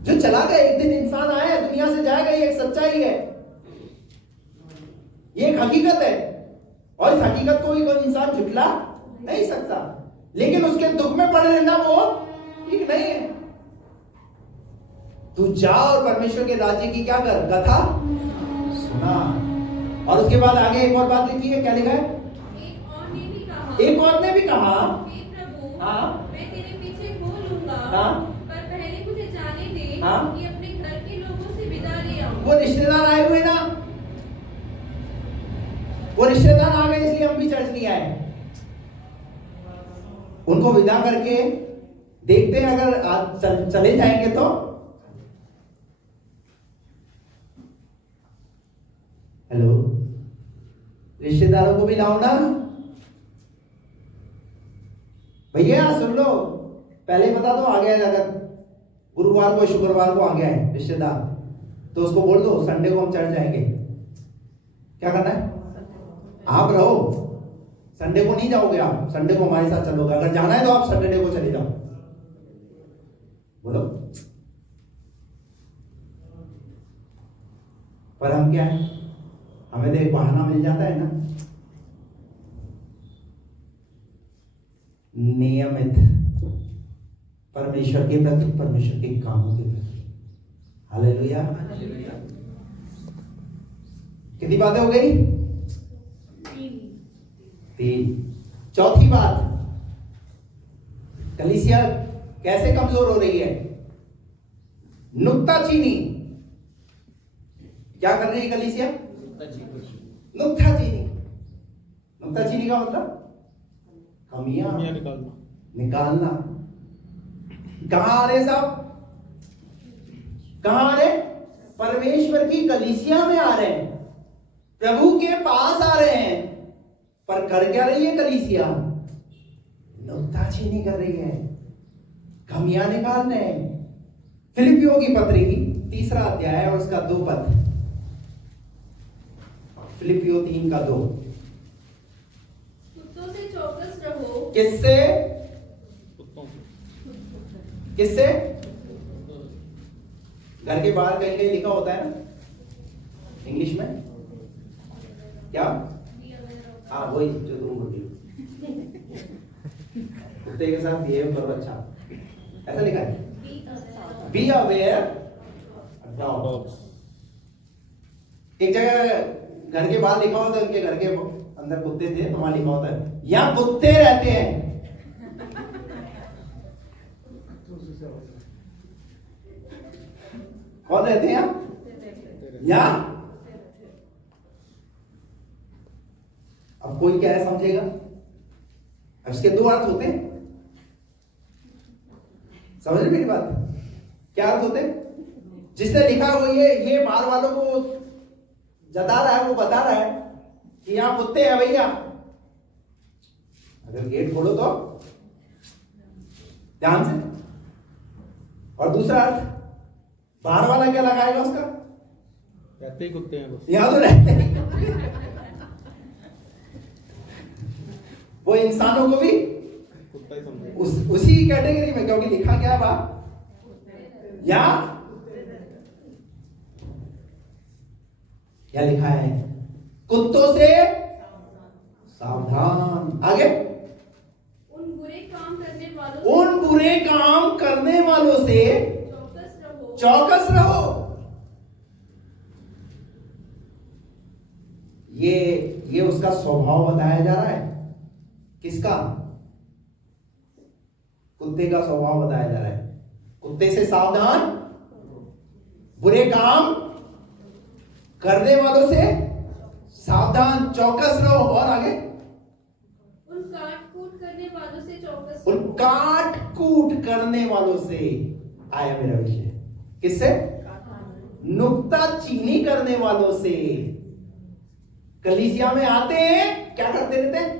जो चला गया, एक दिन इंसान आया, दुनिया से जाएगा, ये एक सच्चाई है, ये एक हकीकत है, और इस हकीकत को कोई इंसान झुठला नहीं सकता। लेकिन उसके दुख में पड़े रहना वो ठीक नहीं है। तू जा और परमेश्वर के राज्य की क्या कर, कथा सुना। और उसके बाद आगे एक और बात लिखी है, क्या लिखा है? एक और ने भी कहा, एक और ने भी कहा, हे प्रभु, हाँ? मैं तेरे पीछे हो लूंगा, हाँ? पर पहले मुझे जाने दे हाँ? कि अपने घर के लोगों से विदा ले आऊं। वो रिश्तेदार आए हुए ना, वो रिश्तेदार आ गए, इसलिए हम भी चर्च नहीं आए। उनको विदा करके देखते हैं, अगर आज चले जाएंगे तो। हेलो, रिश्तेदारों को भी लाओ ना भैया, सुन लो, पहले बता दो आ गया है। अगर गुरुवार को शुक्रवार को आ गया है रिश्तेदार, तो उसको बोल दो संडे को हम चर्च जाएंगे। क्या करना है? आप रहो, संडे को नहीं जाओगे, आप संडे को हमारे साथ चलोगे। अगर जाना है तो आप सैटरडे को चले जाओ। बोलो। पर हम क्या है, हमें तो एक बहाना मिल जाता है ना, नियमित परमेश्वर के प्रति, परमेश्वर के कामों के प्रति। हालेलुया। कितनी बातें हो गई? 3। चौथी बात, कलीसिया कैसे कमजोर हो रही है? नुक्ताचीनी। क्या कर रही है कलीसिया? नुक्ताचीनी। नुक्ताचीनी का मतलब कमियां निकालना। कहां आ रहे साहब? कहां आ रहे? परमेश्वर की कलीसिया में आ रहे हैं, प्रभु के पास आ रहे हैं। पर कर क्या रही है कलीसिया? नुक्ताचीनी कर रही है, कमियां निकाल रहे हैं। फिलिपियों की पत्री की 3 अध्याय और उसका 2 पद। फिलिपियों 3 का 2। कुत्तों से चौकस रहो। किससे? किससे? घर के बाहर कहीं कहीं लिखा होता है ना इंग्लिश में, क्या? हाँ, वही जो तुम बोली, कुत्ते के साथ बिहेव करो अच्छा, ऐसा लिखा है। Be aware dogs. एक जगह घर के बाहर लिखा होता है, उनके घर के अंदर कुत्ते थे, तो वहां लिखा होता है यहाँ कुत्ते रहते हैं। कौन रहते हैं यहाँ? अब कोई क्या है समझेगा? अब इसके 2 अर्थ होते हैं, समझ रहे मेरी बात? क्या अर्थ होते हैं? जिसने लिखा वो ये बाहर वालों को जता रहा है, वो बता रहा है कि यहां कुत्ते हैं भैया। अगर गेट खोलो तो ध्यान से। और दूसरा अर्थ बाहर वाला क्या लगाएगा उसका? रहते ही कुत्ते हैं बस। यहां तो रहते हैं। वो इंसानों को भी कुत्ता ही समझे। उसी कैटेगरी में, क्योंकि लिखा क्या बा या क्या लिखा है? कुत्तों से सावधान। आगे, उन बुरे काम करने वालों से चौकस रहो। ये उसका स्वभाव बताया जा रहा है। किसका? कुत्ते का स्वभाव बताया जा रहा है। कुत्ते से सावधान, बुरे काम करने वालों से सावधान, चौकस रहो। और आगे, उन काट-कूट करने वालों से चौकस उन रहो। काट-कूट करने वालों से आया मेरा विषय। किससे? नुक्ताचीनी करने वालों से। कलीसिया में आते हैं, क्या करते रहते हैं?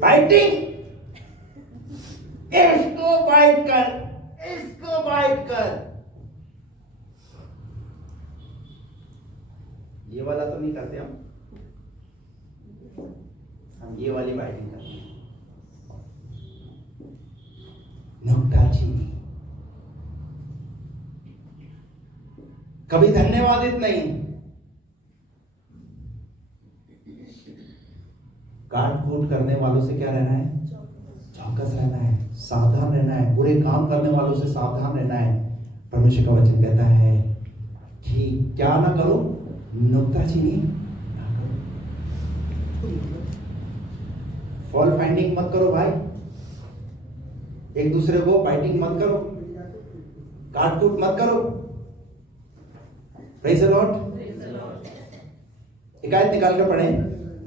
बाइटिंग। इसको बाइट कर, इसको बाइट कर। ये वाला तो नहीं करते हम ये वाली बाइटिंग करते हैं। नुक्ताचीनी, कभी धन्यवादित नहीं, काट कूट करने वालों से क्या रहना है? चौकस रहना है, सावधान रहना है, बुरे काम करने वालों से सावधान रहना है। परमेश्वर का वचन कहता है कि क्या ना करो, नुक्ताचीनी ना करो, फॉल्ट फाइंडिंग मत करो भाई, एक दूसरे को बाइटिंग मत करो, काट कूट मत करो। Praise the Lord. एक आयत निकाल कर पढ़ें,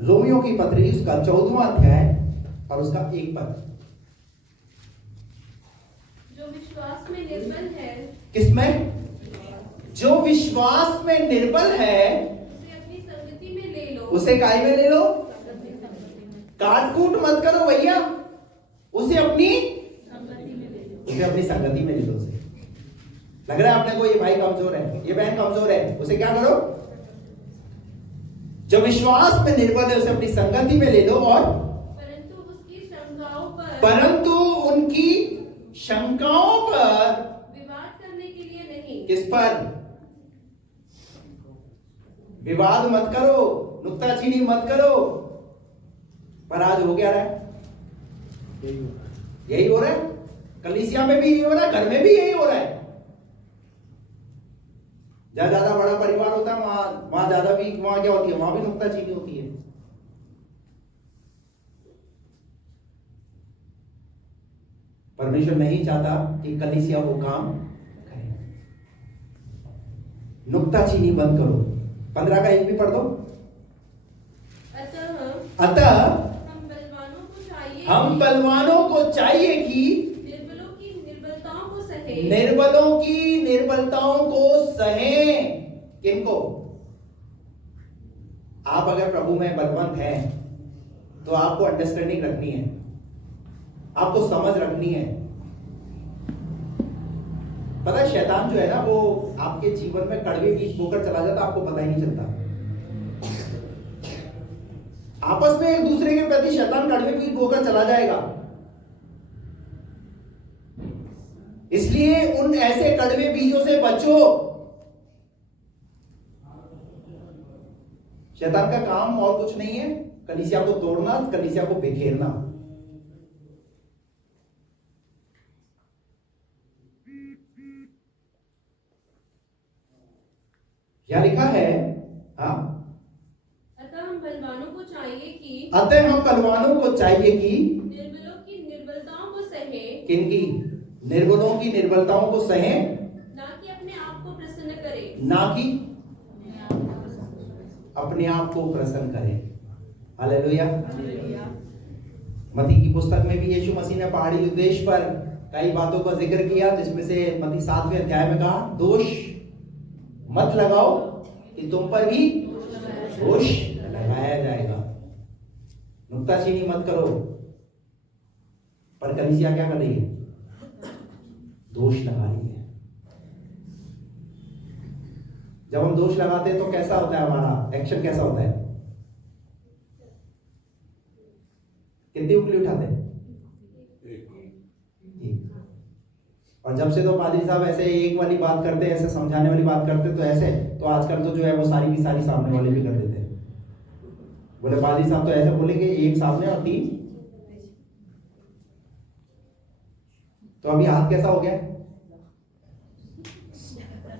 रोमियो की पत्री उसका 14वां अध्याय और उसका 1 पद। जो विश्वास में निर्बल है, किसमें? जो विश्वास में निर्बल है उसे अपनी संगति में ले लो। उसे काय में ले लो, काट कूट मत करो भैया, उसे अपनी संगति में ले लो। उसे लग रहा है आपने को ये भाई कमजोर है, ये बहन कमजोर है, उसे क्या करो? जो विश्वास में निर्बल है उसे अपनी संगति में ले लो, और परंतु उनकी शंकाओं पर विवाद करने के लिए नहीं। किस पर? विवाद मत करो, नुक्ताचीनी मत करो। पर आज हो क्या रहा है? यही हो रहा है, कलीसिया में भी यही हो रहा है, घर में भी यही हो रहा है। जहां ज्यादा बड़ा परिवार होता है वहां ज्यादा भी, वहां क्या होती है? वहां भी नुक्ताचीनी होती है। परमेश्वर नहीं चाहता कि कलीसिया वो काम करे। नुक्ताचीनी बंद करो। 15 का 1 भी पढ़ दो। अतः हम बलवानों को चाहिए कि निर्बलों की निर्बलताओं को सहे। निर्बलों की निर्बलताओं को सहें। किनको? आप अगर प्रभु में बलवंत हैं तो आपको अंडरस्टैंडिंग रखनी है, आपको समझ रखनी है। पता है शैतान जो है ना, वो आपके जीवन में कड़वे बीज बोकर चला जाता, आपको पता ही नहीं चलता। आपस में एक दूसरे के प्रति शैतान कड़वे बीज बोकर चला जाएगा। इसलिए उन ऐसे कड़वे बीजों से बचो। शैतान का काम और कुछ नहीं है, कलीसिया को तोड़ना, कलीसिया को बिखेरना। क्या लिखा है? हाँ, अतः हम बलवानों को चाहिए कि निर्बलों की निर्बलताओं को सहे। किनकी? निर्बलों की निर्बलताओं को सहे, ना कि अपने आप को प्रसन्न करे। ना कि अपने आप को प्रसन्न करे। हालेलुया। मत्ती की पुस्तक में भी यीशु मसीह ने पहाड़ी उद्देश्य पर कई बातों का जिक्र किया, जिसमें से मत्ती 7वें अध्याय में कहा, दोष मत लगाओ कि तुम पर भी दोष लगाया जाएगा। नुक्ताचीनी मत करो। पर कलीसिया क्या कर रही है? दोष लगा रही है। जब हम दोष लगाते हैं तो कैसा होता है? हमारा एक्शन कैसा होता है? कितनी उंगली उठाते हैं? और जब से तो पादरी साहब ऐसे एक वाली बात करते हैं, ऐसे समझाने वाली बात करते, तो ऐसे तो आजकल तो जो है वो सारी की सारी सामने वाले भी कर देते हैं। बोले पादरी साहब तो ऐसे बोलेंगे, एक सामने और 3। तो अभी हाथ कैसा हो गया?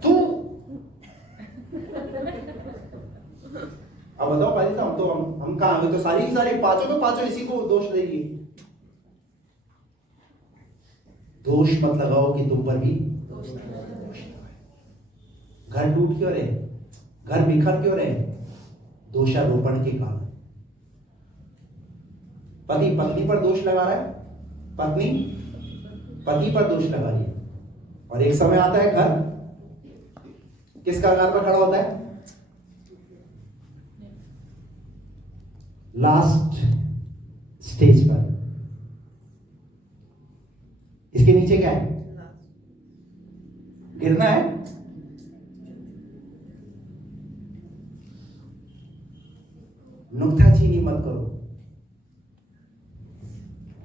तू अब बताओ पादरी साहब, तो हम कहाँ? तो सारी की सारी पांचों के पांचों इसी को दोष देगी। दोष मत लगाओ कि तुम पर भी दोष लगाए। घर टूट क्यों रहे? घर बिखर क्यों रहे? दोषारोपण के कारण। पति पत्नी पर दोष लगा रहा है, पत्नी पति पर दोष लगा रही है, और एक समय आता है घर किस कगार पर खड़ा होता है? लास्ट स्टेज पर। इसके नीचे क्या है? गिरना है।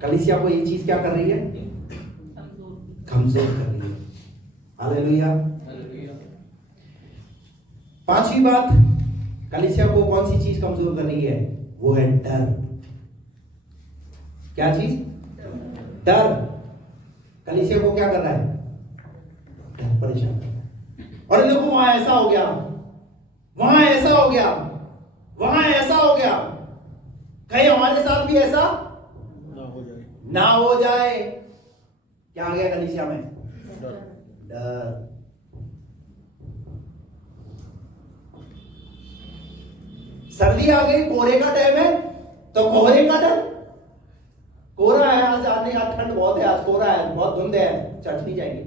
कलीसिया को ये चीज क्या कर रही है? कमजोर कर रही है। हालेलुया। पांचवी बात, कलीसिया को कौन सी चीज कमजोर कर रही है? वो है डर। क्या चीज? डर। कलीसिया को क्या कर रहा है? डर परेशान कर रहा है। और देखो वहां ऐसा हो गया, वहां ऐसा हो गया, वहां ऐसा हो गया, कहीं हमारे साथ भी ऐसा ना हो जाए। क्या आ गया कलीसिया में? डर। सर्दी आ गई, कोहरे का टाइम है, तो कोहरे का डर। कोहरा है आज, आने आज ठंड बहुत है, आज कोहरा है, बहुत धुंध है, चर्च नहीं जाएगी।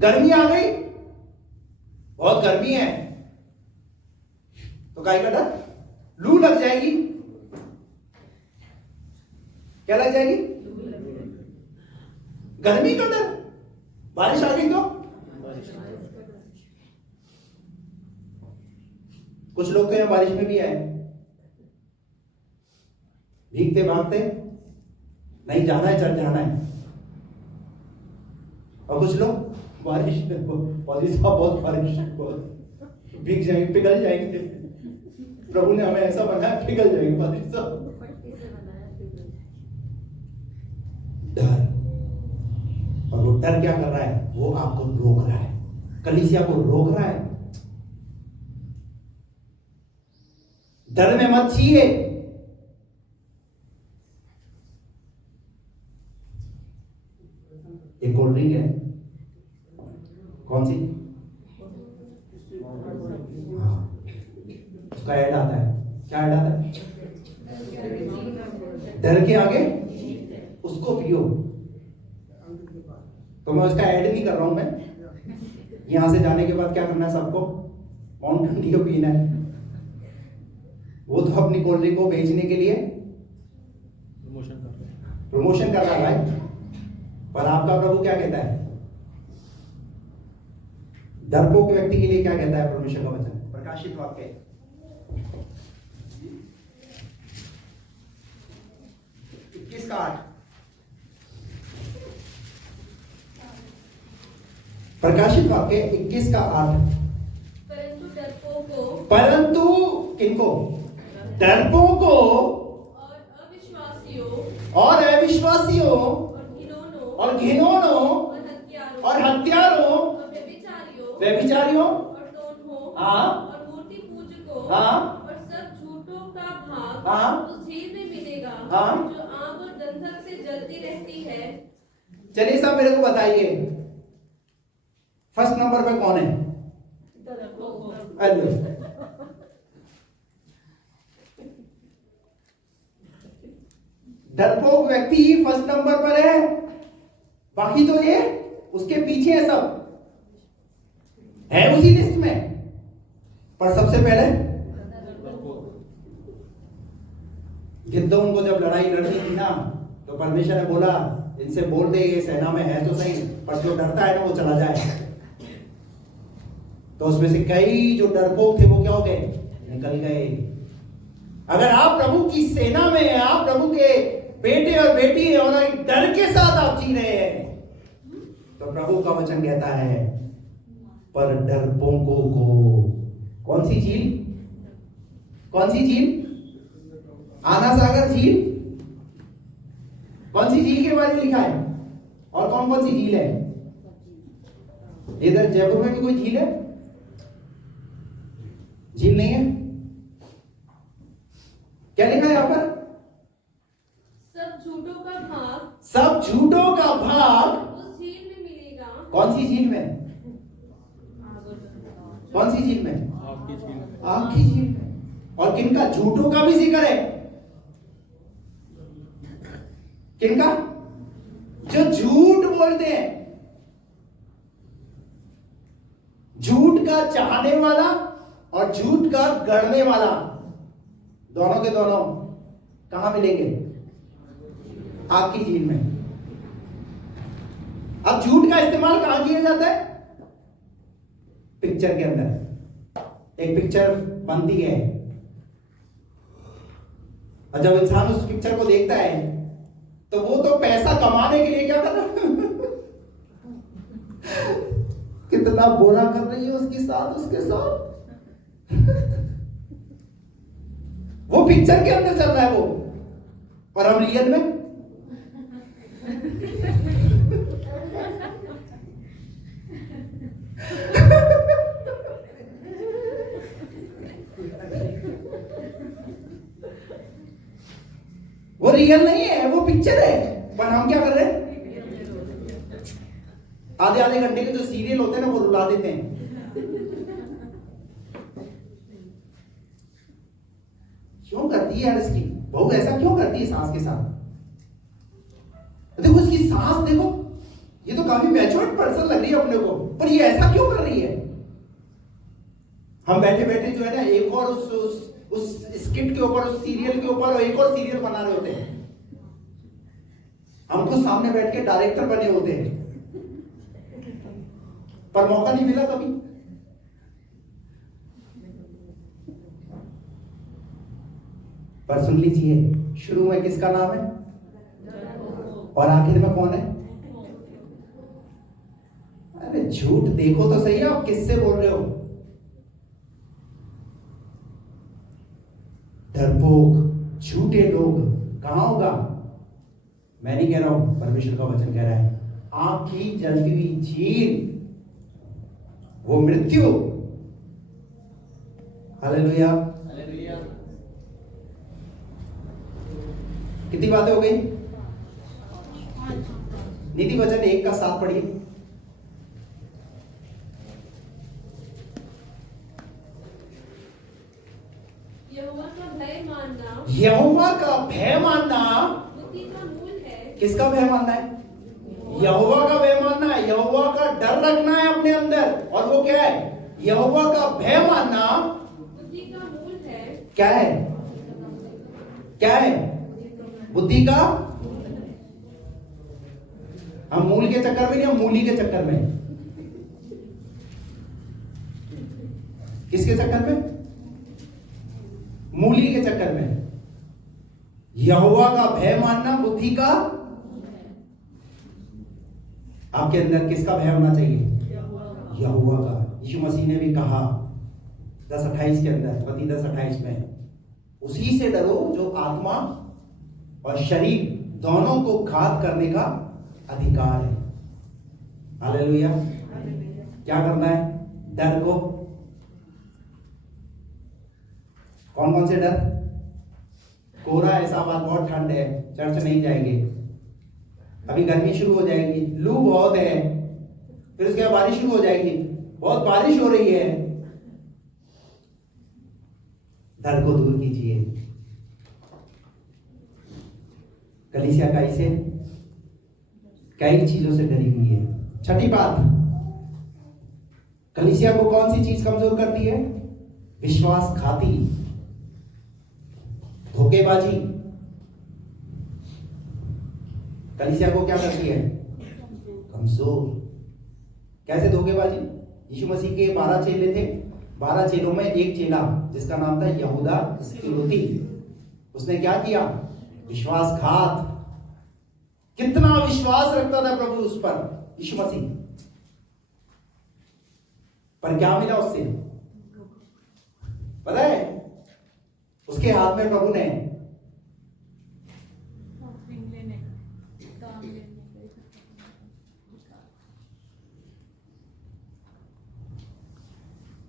गर्मी आ गई, बहुत गर्मी है, तो काय का डर? लू लग जाएगी। क्या लग जाएगी? गर्मी का डर। बारिश आ गई तो कुछ लोग तो यहां बारिश में भी आए, भीगते भागते, नहीं जाना है, चल जाना है। और कुछ लोग बारिश बहुत बारिश, भीग जाएंगे, पिघल जाएंगे। प्रभु ने हमें ऐसा बनाया, पिघल जाएंगे बारिश से। डर। और वो डर क्या कर रहा है? वो आपको रोक रहा है, कलीसिया को रोक रहा है। डर में मत जिए। एक कोल्ड ड्रिंक है, कौन सी? हाँ, उसका ऐड आता है। क्या ऐड आता है? डर के आगे उसको पियो। तो मैं उसका ऐड नहीं कर रहा हूं। मैं यहां से जाने के बाद क्या करना है? सबको माउंटेन ड्यू पीना है। वो तो अपनी कोल्ड ड्रिंक को बेचने के लिए प्रमोशन कर रहा है भाई, पर आपका प्रभु क्या कहता है? डरपोक व्यक्ति के लिए क्या कहता है परमेश्वर का वचन? प्रकाशित वाक्य 21:8। प्रकाशित वाक्य 21:8। परंतु डरपोकों परंतु किनको? डरपोकों को और अविश्वासियों और अविश्वासियों और घिनौनों और हत्यारों और व्यभिचारियों और दोनों हाँ और मूर्ति पूजकों हाँ और सब झूठों का भाग हाँ उस झील में मिलेगा हाँ। जो आग और गंधक से जलती रहती है। चलिए सब मेरे को बताइए, फर्स्ट नंबर पे कौन है? अरे डरपोक व्यक्ति फर्स्ट नंबर पर है, बाकी तो ये उसके पीछे है, सब है उसी लिस्ट में, पर सबसे पहले गिद्धों को जब लड़ाई लड़नी थी ना, तो परमेश्वर ने बोला इनसे बोल दे ये सेना में है तो सही, पर जो डरता है ना वो चला जाए। तो उसमें से कई जो डरपोक थे वो क्या हो गए? निकल गए। अगर आप प्रभु की सेना में हैं, आप प्रभु के बेटे और बेटी हैं और एक डर के साथ आप जी रहे हैं, तो प्रभु का वचन कहता है पर डरपोकों को कौन सी झील? कौन सी झील? आना सागर झील। कौन सी झील के बारे में लिखा है? और कौन कौन सी झील है? इधर जयपुर में भी कोई झील है? झील नहीं है। क्या लिखा है यहां पर? सब झूठों का भाग, सब झूठों का भाग उस झील में मिलेगा। कौन सी झील में? कौन सी झील में? आपकी झील में। आपकी झील में। और किनका? झूठों का भी जिक्र है। किनका? जो झूठ बोलते हैं, झूठ का चाहने वाला और झूठ का गढ़ने वाला, दोनों के दोनों कहां मिलेंगे? आपकी झील में। अब झूठ का इस्तेमाल कहां किया जाता है? पिक्चर के अंदर। एक पिक्चर बनती है, और जब इंसान उस पिक्चर को देखता है तो वो तो पैसा कमाने के लिए क्या कर रहा है कितना बुरा कर रही है उसके साथ वो पिक्चर के अंदर चल रहा है वो, पर हम रियल में वो रियल नहीं है, वो पिक्चर है, पर हम क्या कर रहे हैं? आधे आधे घंटे के जो सीरियल होते हैं ना वो रुला देते हैं। क्यों करती है यार इसकी बहू ऐसा क्यों करती है सास के साथ? देखो इसकी सास देखो, ये तो काफी मैच्योर्ड पर्सन लग रही है अपने को, पर ये ऐसा क्यों कर रही है? हम बैठे बैठे जो है ना एक और उस स्किट के ऊपर, उस सीरियल के ऊपर एक और सीरियल बना रहे होते हैं। हमको सामने बैठ के डायरेक्टर बने होते हैं, पर मौका नहीं मिला कभी। पर सुन लीजिए, शुरू में किसका नाम है और आखिर में कौन है? अरे झूठ देखो तो सही, आप किससे बोल रहे हो? डरपोक झूठे लोग कहां होगा? मैं नहीं कह रहा हूं, परमेश्वर का वचन कह रहा है, आंख की जलती हुई झील, वो मृत्यु। हालेलुया। कितनी बातें हो गई? नीति वचन 1 का 7 पढ़िए। यहोवा का भय मानना, यहोवा का भय मानना बुद्धि का मूल है। किसका भय मानना है? यहोवा का भय मानना है, यहोवा का डर रखना है अपने अंदर, और वो क्या है? यहोवा का भय मानना बुद्धि का मूल है। क्या है? क्या है? बुद्धि का। हम मूल के चक्कर में नहीं, हम मूली के चक्कर में। किसके चक्कर में? मूली के चक्कर में। यहोवा का भय मानना बुद्धि का। आपके अंदर किसका भय होना चाहिए? यहोवा का। यीशु मसीह ने भी कहा 10:28 के अंदर, मत्ती 10:28 में, उसी से डरो जो आत्मा और शरीर दोनों को घात करने का अधिकार है। हालेलुया। क्या करना है? डर को। कौन कौन से डर? कोहरा ऐसा बात, बहुत ठंड है, चर्च नहीं जाएंगे, अभी गर्मी शुरू हो जाएगी, लू बहुत है, फिर उसके बाद बारिश शुरू हो जाएगी, बहुत बारिश हो रही है। डर को दूर कीजिए। कलीसिया कैसे कई चीजों से डरी हुई है। छठी बात, कलीसिया को कौन सी चीज कमजोर करती है? विश्वासघाती, धोखेबाजी। कलीसिया को क्या करती है? कमजोर। कैसे धोखेबाजी? यीशु मसीह के 12 चेले थे, 12 चेलों में एक चेला जिसका नाम था यहूदा इस्करियोती, उसने क्या किया? विश्वासघात। कितना विश्वास रखता था प्रभु उस पर, यीशु मसीह, पर क्या मिला उससे? पता है? उसके हाथ में प्रभु ने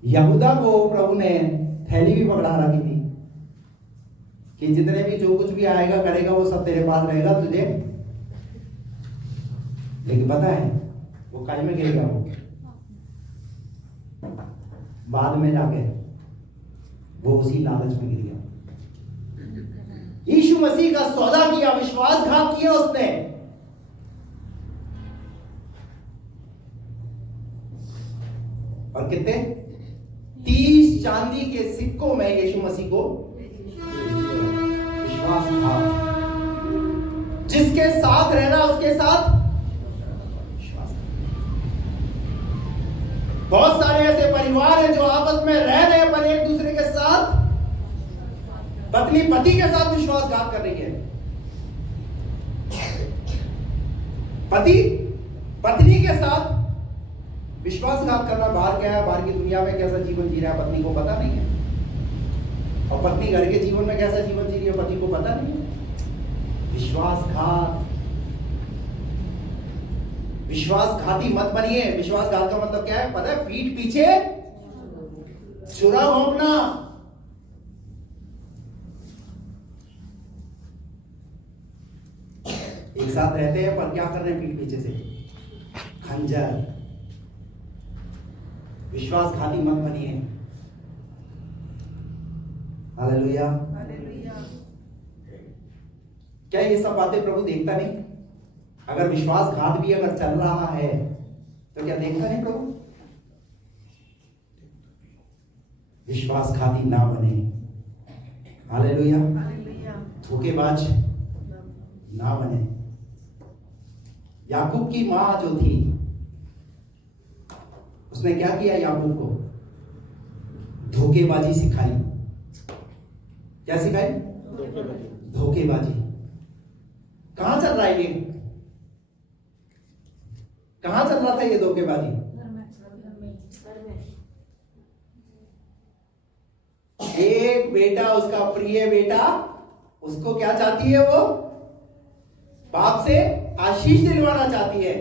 यहूदा को प्रभु ने थैली भी पकड़ा रखी थी कि जितने भी जो कुछ भी आएगा करेगा वो सब तेरे पास रहेगा तुझे। लेकिन पता है वो काई में गिरेगा? वो बाद में जाके वो उसी लालच में गिर गया। यीशु मसीह का सौदा किया, विश्वासघात किया उसने। और कितने? 30 चांदी के सिक्कों में यीशु मसीह को विश्वासघात। जिसके साथ रहना उसके साथ विश्वास। बहुत सारे ऐसे परिवार हैं जो आपस में रह रहे हैं पर एक दूसरे के साथ पत्नी पति के साथ विश्वासघात कर रही है, पति पत्नी के साथ विश्वासघात करना। बाहर क्या है, बाहर की दुनिया में कैसा जीवन जी रहा है पत्नी को पता नहीं है, और पत्नी घर के जीवन में कैसा जीवन जी रही है पति को पता नहीं है। विश्वासघात, विश्वासघाती मत बनिए। विश्वासघात का मतलब क्या है पता है? पीठ पीछे छुरा भोंकना। एक साथ रहते हैं पर क्या कर रहे हैं? पीठ पीछे से खंजर। विश्वासघाती मत बनिए। हालेलुया। क्या ये सब बातें प्रभु देखता नहीं? अगर विश्वासघात भी अगर चल रहा है तो क्या देखता नहीं प्रभु? विश्वासघाती ना बने। हालेलुया। धोखेबाज ना बने। याकूब की मां जो थी उसने क्या किया? याकूब को धोखेबाजी सिखाई। क्या सिखाई? धोखेबाजी। कहां चल रहा है ये? कहां चल रहा था ये धोखेबाजी? एक बेटा, उसका प्रिय बेटा, उसको क्या चाहती है? वो बाप से आशीष दिलवाना चाहती है।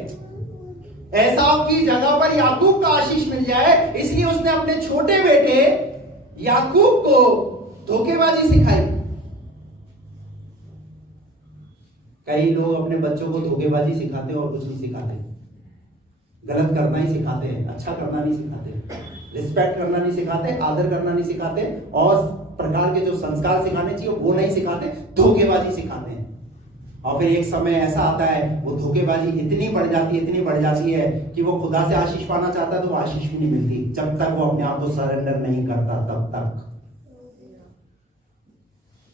एसाव की जगह पर याकूब का आशीष मिल जाए, इसलिए उसने अपने छोटे बेटे याकूब को धोखेबाजी सिखाई। कई लोग अपने बच्चों को धोखेबाजी सिखाते हैं और कुछ नहीं सिखाते। गलत करना ही सिखाते हैं, अच्छा करना नहीं सिखाते, रिस्पेक्ट करना नहीं सिखाते, आदर करना नहीं सिखाते, और प्रकार के जो संस्कार सिखाने चाहिए वो नहीं सिखाते, धोखेबाजी सिखाते हैं। और फिर एक समय ऐसा आता है वो धोखेबाजी इतनी बढ़ जाती है कि वो खुदा से आशीष पाना चाहता है तो वो आशीष भी नहीं मिलती जब तक वो अपने आप को सरेंडर नहीं करता तब तक।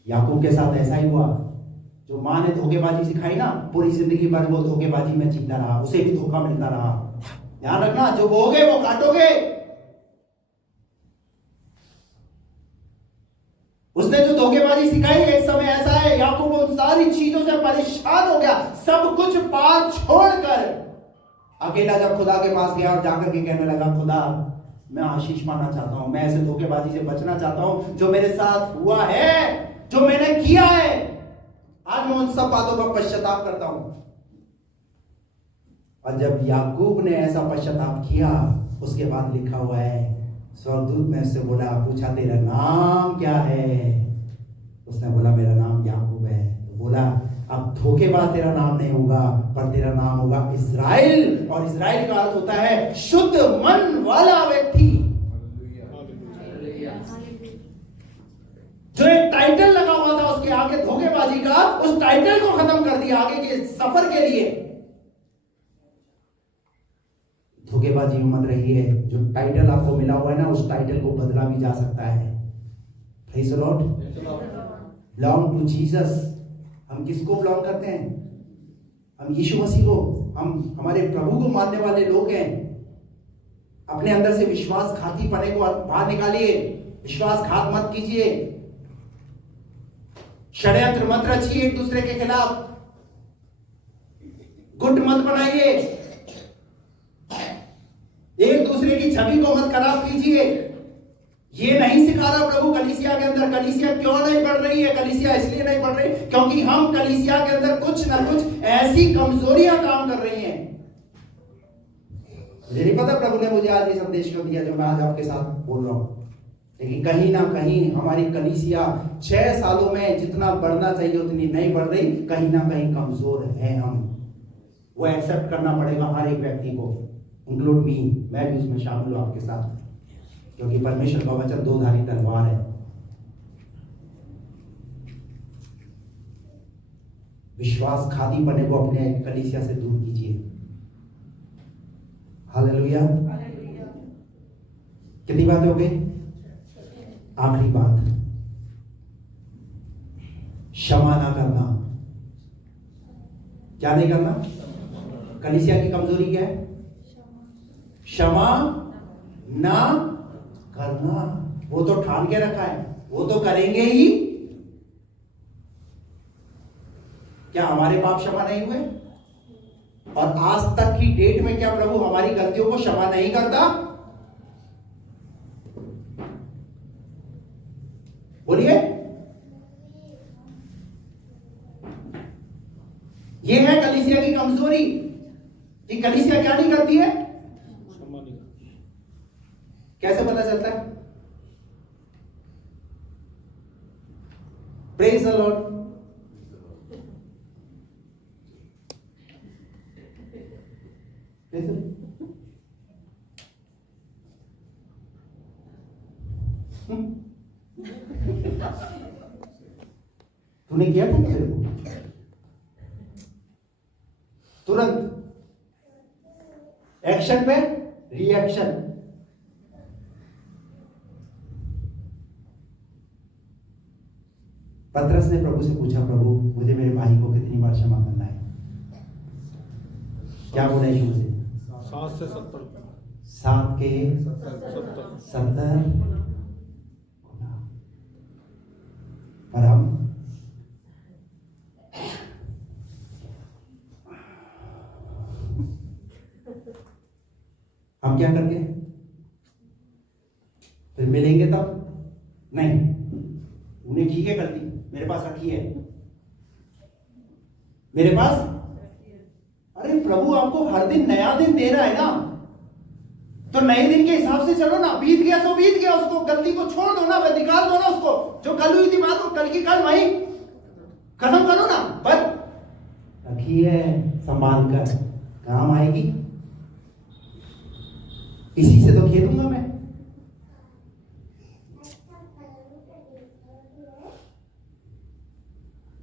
याकूब के साथ ऐसा ही हुआ। जो मां ने धोखेबाजी सिखाई ना, पूरी जिंदगी भर वो धोखेबाजी में जीता रहा, उसे भी धोखा मिलता रहा। ध्यान रखना, जो बोओगे वो काटोगे। उसने जो धोखेबाजी सिखाई, एक समय ऐसा है याकूब उन सारी चीजों से परेशान हो गया, सब कुछ पार छोड़कर अकेला जब खुदा के पास गया और जाकर के कहने लगा, खुदा मैं आशीष पाना चाहता हूं, मैं ऐसे धोखेबाजी से बचना चाहता हूं जो मेरे साथ हुआ है, जो मैंने किया है। आज मैं उन सब बातों का पश्चाताप करता हूं। और जब याकूब ने ऐसा पश्चाताप किया, उसके बाद लिखा हुआ है, स्वर्गदूत ने उससे बोला, पूछा तेरा नाम क्या है? उसने बोला मेरा नाम याकूब है। तो बोला अब धोखेबाज तेरा नाम नहीं होगा, पर तेरा नाम होगा इस्राएल। और इस्राएल का अर्थ होता है शुद्ध मन वाला व्यक्ति। जो एक टाइटल लगा हुआ था उसके आगे धोखेबाजी का, उस टाइटल को खत्म कर दिया आगे के सफर के लिए। धोखेबाजी में मत रहिए। जो टाइटल आपको मिला हुआ है ना, उस टाइटल को बदला भी जा सकता है। Praise the lord. Belong to Jesus. हम किसको बिलोंग करते हैं? हम यीशु मसीह को, हम हमारे प्रभु को मानने वाले लोग हैं। अपने अंदर से विश्वासघाती पने को बाहर निकालिए। विश्वासघात मत कीजिए, षड्यंत्र मत रचिए एक दूसरे के खिलाफ, गुट मत बनाइए, एक दूसरे की छवि को मत खराब कीजिए। ये नहीं सिखा रहा प्रभु कलीसिया के अंदर। कलीसिया क्यों नहीं बढ़ रही है? कलीसिया इसलिए नहीं बढ़ रही क्योंकि हम कलीसिया के अंदर कुछ ना कुछ ऐसी कमजोरियां काम कर रही हैं। मुझे नहीं पता प्रभु ने मुझे आज ये संदेश क्यों दिया जो मैं आज आपके साथ बोल रहा हूं, लेकिन कहीं ना कहीं हमारी कलीसिया 6 सालों में जितना बढ़ना चाहिए उतनी नहीं बढ़ रही। कहीं ना कहीं कमजोर है हम। वो एक्सेप्ट करना पड़ेगा हर एक व्यक्ति को, इंक्लूड मी। मैं भी उसमें शामिल हूं आपके साथ, क्योंकि परमेश्वर का वचन 2 धारी तलवार है। विश्वासघातीपने को अपने कलीसिया से दूर कीजिए। हालेलुया। कितनी बातें हो गई? आखिरी बात, क्षमा ना करना। क्या नहीं करना? कलीसिया की कमजोरी क्या है? क्षमा ना करना। वो तो ठान के रखा है, वो तो करेंगे ही क्या हमारे पाप क्षमा नहीं हुए? और आज तक की डेट में क्या प्रभु हमारी गलतियों को क्षमा नहीं करता? बोलिए। ये है कलीसिया की कमजोरी कि कलीसिया क्या नहीं करती है? क्षमा नहीं करती। कैसे पता चलता है? Praise the Lord. तूने किया था मेरे को तुरंत एक्शन पे रिएक्शन। पतरस ने प्रभु से पूछा, प्रभु मुझे मेरे भाई को कितनी बार क्षमा करना है? क्या बोला यीशु से? 7 से 70 7 के 70 गुना। पर हम क्या करते हैं? फिर मिलेंगे तब नहीं, उन्हें की है गलती, मेरे पास रखी है, मेरे पास। अरे प्रभु आपको हर दिन नया दिन दे रहा है ना, तो नए दिन के हिसाब से चलो ना। बीत गया सो बीत गया, उसको गलती को छोड़ दो ना, निकाल दो ना उसको। जो कल हुई थी बात वो कल की कल वही खत्म करो ना। पर रखी है संभाल कर, काम आएगी। इसी से तो खेलूंगा मैं।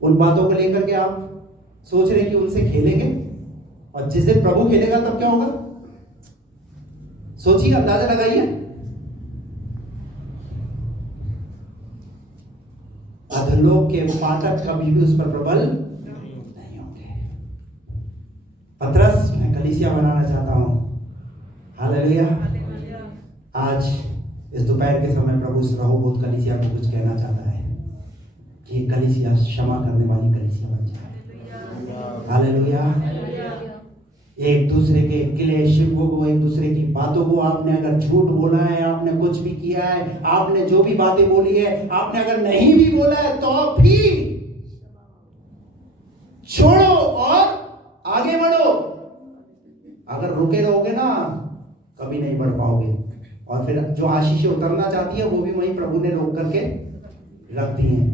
उन बातों को लेकर के आप सोच रहे कि उनसे खेलेंगे, और जिस दिन प्रभु खेलेगा तब क्या होगा? सोचिए, अंदाजा लगाइए। अधोलोक के फाटक कभी भी उस पर प्रबल नहीं होंगे। पतरस, मैं कलीसिया बनाना चाहता हूं। हालेलुया। आज इस दोपहर के समय प्रभु इस रहोबोत कलीसिया को कुछ कहना चाहता है कि कलीसिया क्षमा करने वाली कलीसिया बन जाए। हालेलुया। एक दूसरे के क्लेशों को, एक दूसरे की बातों को, आपने अगर झूठ बोला है, आपने कुछ भी किया है, आपने जो भी बातें बोली है, आपने अगर नहीं भी बोला है, तो भी छोड़ो और आगे बढ़ो। अगर रुके रहोगे ना, कभी नहीं बढ़ पाओगे। और फिर जो आशीषें उतरना चाहती है वो भी वहीं प्रभु ने रोक करके रख दी हैं।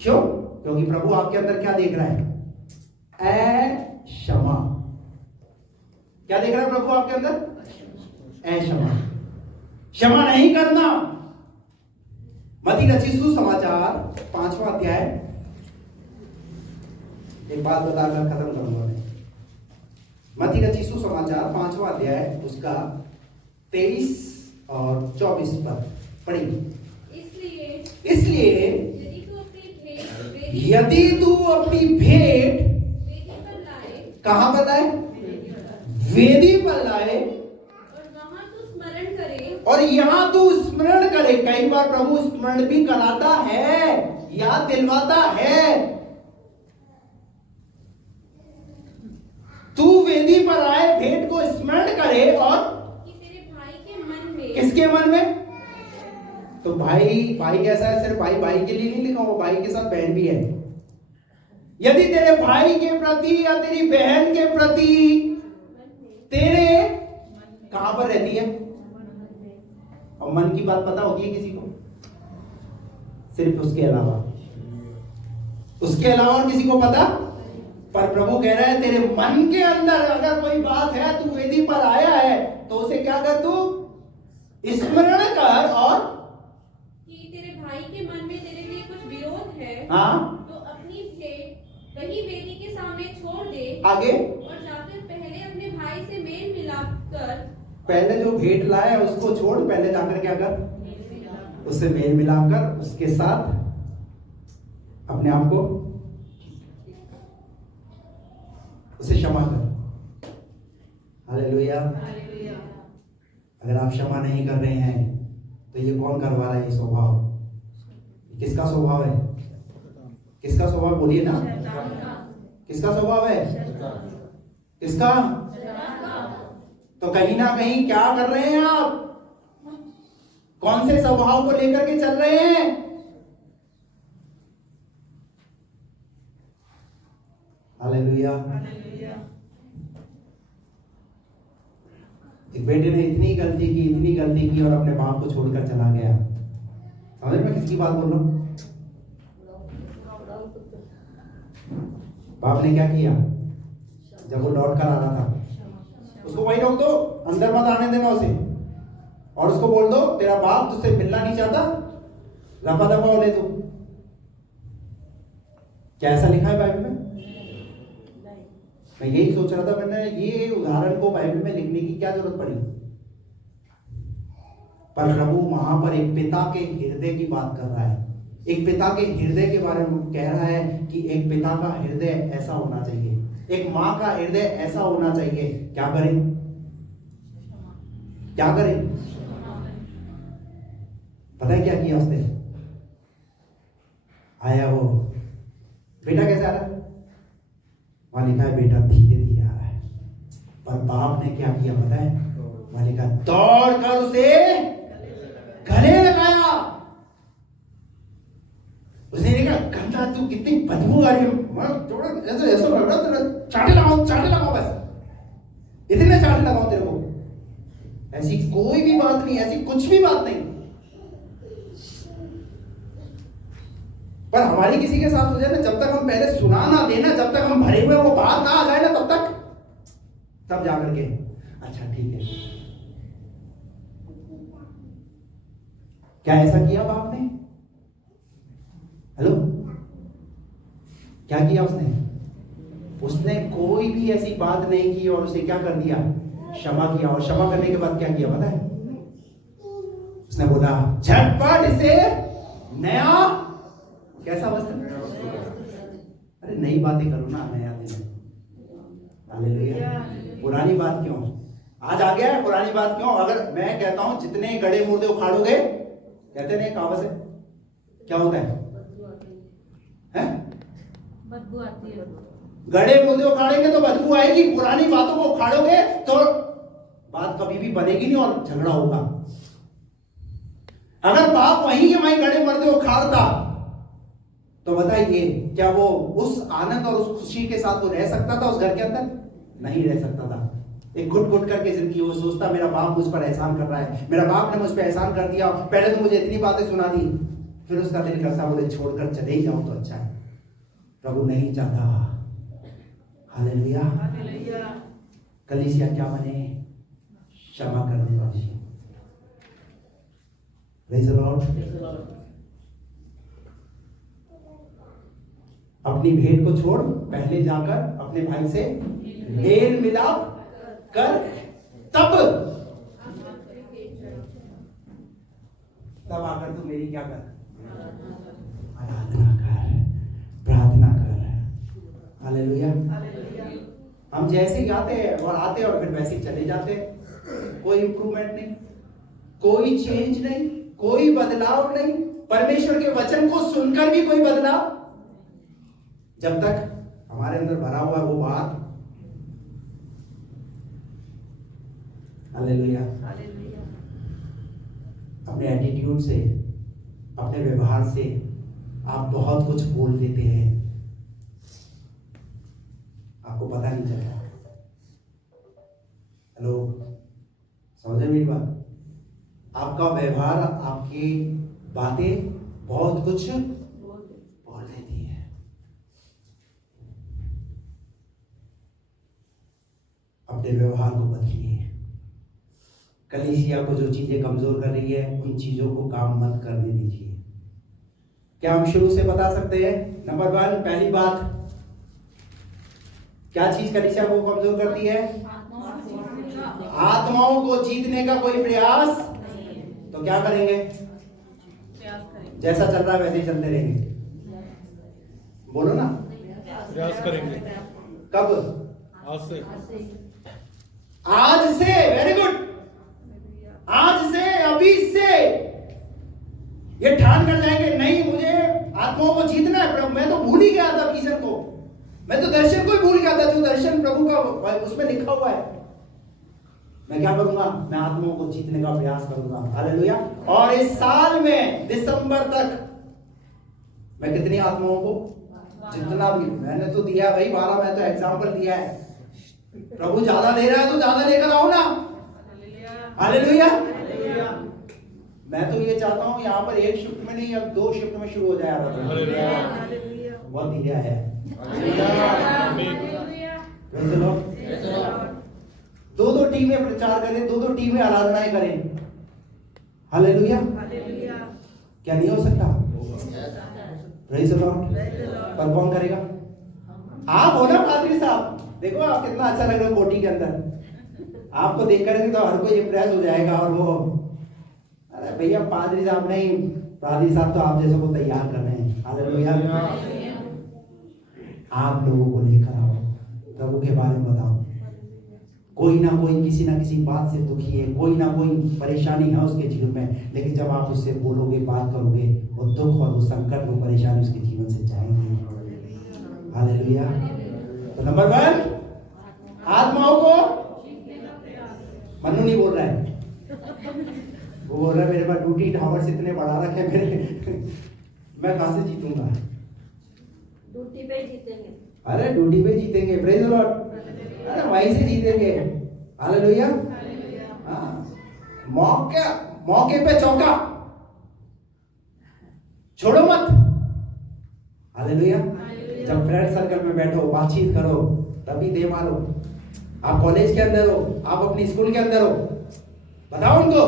क्यों? क्योंकि प्रभु आपके अंदर क्या देख रहा है? क्षमा। क्या देख रहा है प्रभु आपके अंदर? क्षमा। क्षमा नहीं करना। मत्ती रचित सुसमाचार 5वां अध्याय, एक बात बताकर खत्म करूंगा मैं। मत्ती रचित सुसमाचार 5वां अध्याय, उसका 23 और 24 पद पढ़िए। इसलिए यदि तू अपनी भेंट कहां पर लाए? वेदी पर लाए, और यहां तू स्मरण करे। कई बार प्रभु स्मरण भी कराता है, याद दिलवाता है। तू वेदी पर आए, भेंट को स्मरण करे, और तेरे भाई के मन में। किसके मन में? तो भाई कैसा है? सिर्फ भाई के लिए नहीं लिखा हुआ, भाई के साथ बहन भी है। यदि तेरे भाई के प्रति या तेरी बहन के प्रति तेरे कहां पर रहती है? और मन की बात पता होती है किसी को? सिर्फ उसके अलावा और किसी को पता? पर प्रभु कह रहा है तेरे मन के अंदर अगर कोई बात है, तू वेदी पर आया है, तो उसे क्या कर? तू स्मरण कर, और कि तेरे भाई के मन में तेरे लिए कुछ विरोध है, हाँ, तो अपनी भेंट वही वेदी के सामने छोड़ दे, आगे और जाकर पहले अपने भाई से मेल मिलाप कर। पहले जो भेंट लाया है उसको छोड़, पहले जाकर क्या कर? उससे मेल मिलाप कर, उसके साथ अपने आप को, उसे क्षमा कर। हालेलुया। अगर आप क्षमा नहीं कर रहे हैं तो ये कौन करवा रहा है? ये स्वभाव किसका स्वभाव है? किसका स्वभाव? बोलिए ना। किसका स्वभाव है? किसका? तो कहीं ना कहीं क्या कर रहे हैं आप? कौन से स्वभाव को लेकर के चल रहे हैं? हालेलुया। एक बेटे ने इतनी गलती की और अपने बाप को छोड़कर चला गया। समझ में किसकी बात बोल रहा हूं? बाप ने क्या किया? जब वो लौट कर आ रहा था, उसको वहीं रोक दो, अंदर मत आने देना उसे, और उसको बोल दो तेरा बाप तुझसे मिलना नहीं चाहता, रफा दफा हो ले तू। क्या ऐसा लिखा है बाइबल में? मैं यही सोच रहा था, मैंने ये उदाहरण को बाइबल में लिखने की क्या जरूरत पड़ी? पर प्रभु वहां पर एक पिता के हृदय की बात कर रहा है, एक पिता के हृदय के बारे में कह रहा है कि एक पिता का हृदय ऐसा होना चाहिए, एक माँ का हृदय ऐसा होना चाहिए। क्या करें? क्या करें? पता है क्या किया उसने? आया वो बेटा कैसे आ रहा है? वहां लिखा है बेटा धीरे धीरे आ रहा है। पर बाप ने क्या किया पता है? वहां लिखा दौड़ कर उसे गले लगाया। उसने देखा गंदा तू कितनी बदबू आ रही है, ऐसा लग रहा तेरा चाटे लगाओ बस, इतने चाटे लगाओ तेरे को। ऐसी कोई भी बात नहीं, ऐसी कुछ भी बात नहीं। पर हमारी किसी के साथ हो जाए ना, जब तक हम पहले सुना ना देना, जब तक हम भरे हुए वो बात ना आ जाए ना, तब जाकर के अच्छा ठीक है। क्या ऐसा किया बाप ने? हेलो, क्या किया उसने? उसने कोई भी ऐसी बात नहीं की और उसे क्या कर दिया? क्षमा किया। और क्षमा करने के बाद क्या किया पता है? उसने बोला झटपट इसे नया कैसा वस्त्र। अरे नई बातें करो ना, नया दिन। हालेलुया। पुरानी बात क्यों? आज आ गया है, पुरानी बात क्यों? अगर मैं कहता हूं जितने गड़े मुर्दे उखाड़ोगे, कहते नहीं कहावत है, क्या होता है? बदबू आती है। गड़े मुर्दे उखाड़ेंगे तो बदबू आएगी, पुरानी बातों को उखाड़ोगे तो बात कभी भी बनेगी नहीं और झगड़ा होगा। अगर बाप वहीं के वहीं गड़े मुर्दे उखाड़ता तो बताइए क्या वो उस आनंद और उस खुशी के साथ वो रह सकता था उस घर के अंदर? नहीं रह सकता था। एक घुट घुट करके जिंदगी वो सोचता मेरा बाप मुझ पर एहसान कर रहा है, मेरा बाप ने मुझ पर एहसान कर दिया, पहले तो मुझे इतनी बातें सुना दी, फिर उसका दिल करता बोले छोड़कर चले ही जाओ तो अच्छा है। प्रभु नहीं चाहता। हालेलुया। कलीसिया क्या बने? क्षमा करने वाली। Praise the Lord. अपनी भेंट को छोड़ पहले जाकर अपने भाई से मेल मिलाप कर, तब आकर तू मेरी क्या कर? आराधना कर, प्रार्थना कर। हालेलुया। हम जैसे ही आते हैं और फिर वैसे ही चले जाते हैं। कोई इंप्रूवमेंट नहीं, कोई चेंज नहीं, कोई बदलाव नहीं। परमेश्वर के वचन को सुनकर भी कोई बदलाव, जब तक हमारे अंदर भरा हुआ वो बात। हालेलुया। अपने एटीट्यूड से, अपने व्यवहार से आप बहुत कुछ बोल देते हैं, आपको पता नहीं चलता। हेलो, समझे मेरी बात? आपका व्यवहार, आपकी बातें बहुत कुछ बोल देती है। अपने व्यवहार को बदलिए। कलीसिया को जो चीजें कमजोर कर रही है उन चीजों को काम मत करने दीजिए। क्या हम शुरू से बता सकते हैं? नंबर 1, पहली बात, क्या चीज कलीसिया को कमजोर करती है? आत्माओं को जीतने का कोई प्रयास। तो क्या करेंगे? जैसा चल रहा है वैसे ही चलते रहेंगे। बोलो ना, प्रयास करेंगे। कब? आज से। Very good. आज से, अभी से ये ठान कर जाएंगे, नहीं मुझे आत्माओं को जीतना है। प्रभु मैं तो भूल ही गया था विजन को, मैं तो दर्शन को ही भूल गया था, जो दर्शन प्रभु का उसमें लिखा हुआ है। मैं क्या करूंगा? मैं आत्माओं को जीतने का प्रयास करूंगा। हालेलुया। और इस साल में दिसंबर तक मैं कितनी आत्माओं को, जितना भी मैंने तो दिया भाई 12, मैं तो एग्जाम्पल दिया है। प्रभु ज्यादा दे रहा है तो ज्यादा लेकर आओ ना। हालेलुया। मैं तो ये चाहता हूं यहाँ पर एक शिफ्ट में नहीं, अब 2 शिफ्ट में शुरू हो जाए। बहुत धीरे है। दो टीमें प्रचार करें, 2 टीमें आराधनाएं करें। हालेलुया। क्या नहीं हो सकता? Praise the Lord. पर कौन करेगा? आप हो ना पादरी साहब। देखो आप कितना अच्छा लग रहे हो कोटी के अंदर। आपको देख कर तो हर कोई इम्प्रेस हो जाएगा। और वो अरे भैया पादरी साहब नहीं, पादरी साहब तो आप जैसे को तैयार कर रहे हैं। हालेलुया। आप लोगों को लेकर आओ, प्रभु के बारे में बताओ। कोई ना कोई किसी ना किसी बात से दुखी है, कोई ना कोई परेशानी है उसके जीवन में, लेकिन जब आप उससे बोलोगे, बात करोगे, वो दुख और वो संकट, वो परेशानी उसके जीवन से जाएंगे। हालेलुया। तो नंबर 1, आत्माओं को, मनु नहीं बोल रहा है, वो बोल रहा है मेरे पास ड्यूटी टावर्स इतने बढ़ा रखे मेरे मैं कहां से जीतूंगा? ड्यूटी पे जीतेंगे। अरे ड्यूटी पे जीतेंगे। Praise the Lord. अरे वहीं से जीतेंगे। हालेलुया। मौके पे चौका छोड़ो मत। हालेलुया। जब फ्रेंड सर्कल में बैठो, बातचीत करो, तभी दे मारो। आप कॉलेज के अंदर हो, आप अपनी स्कूल के अंदर हो, बताओ उनको।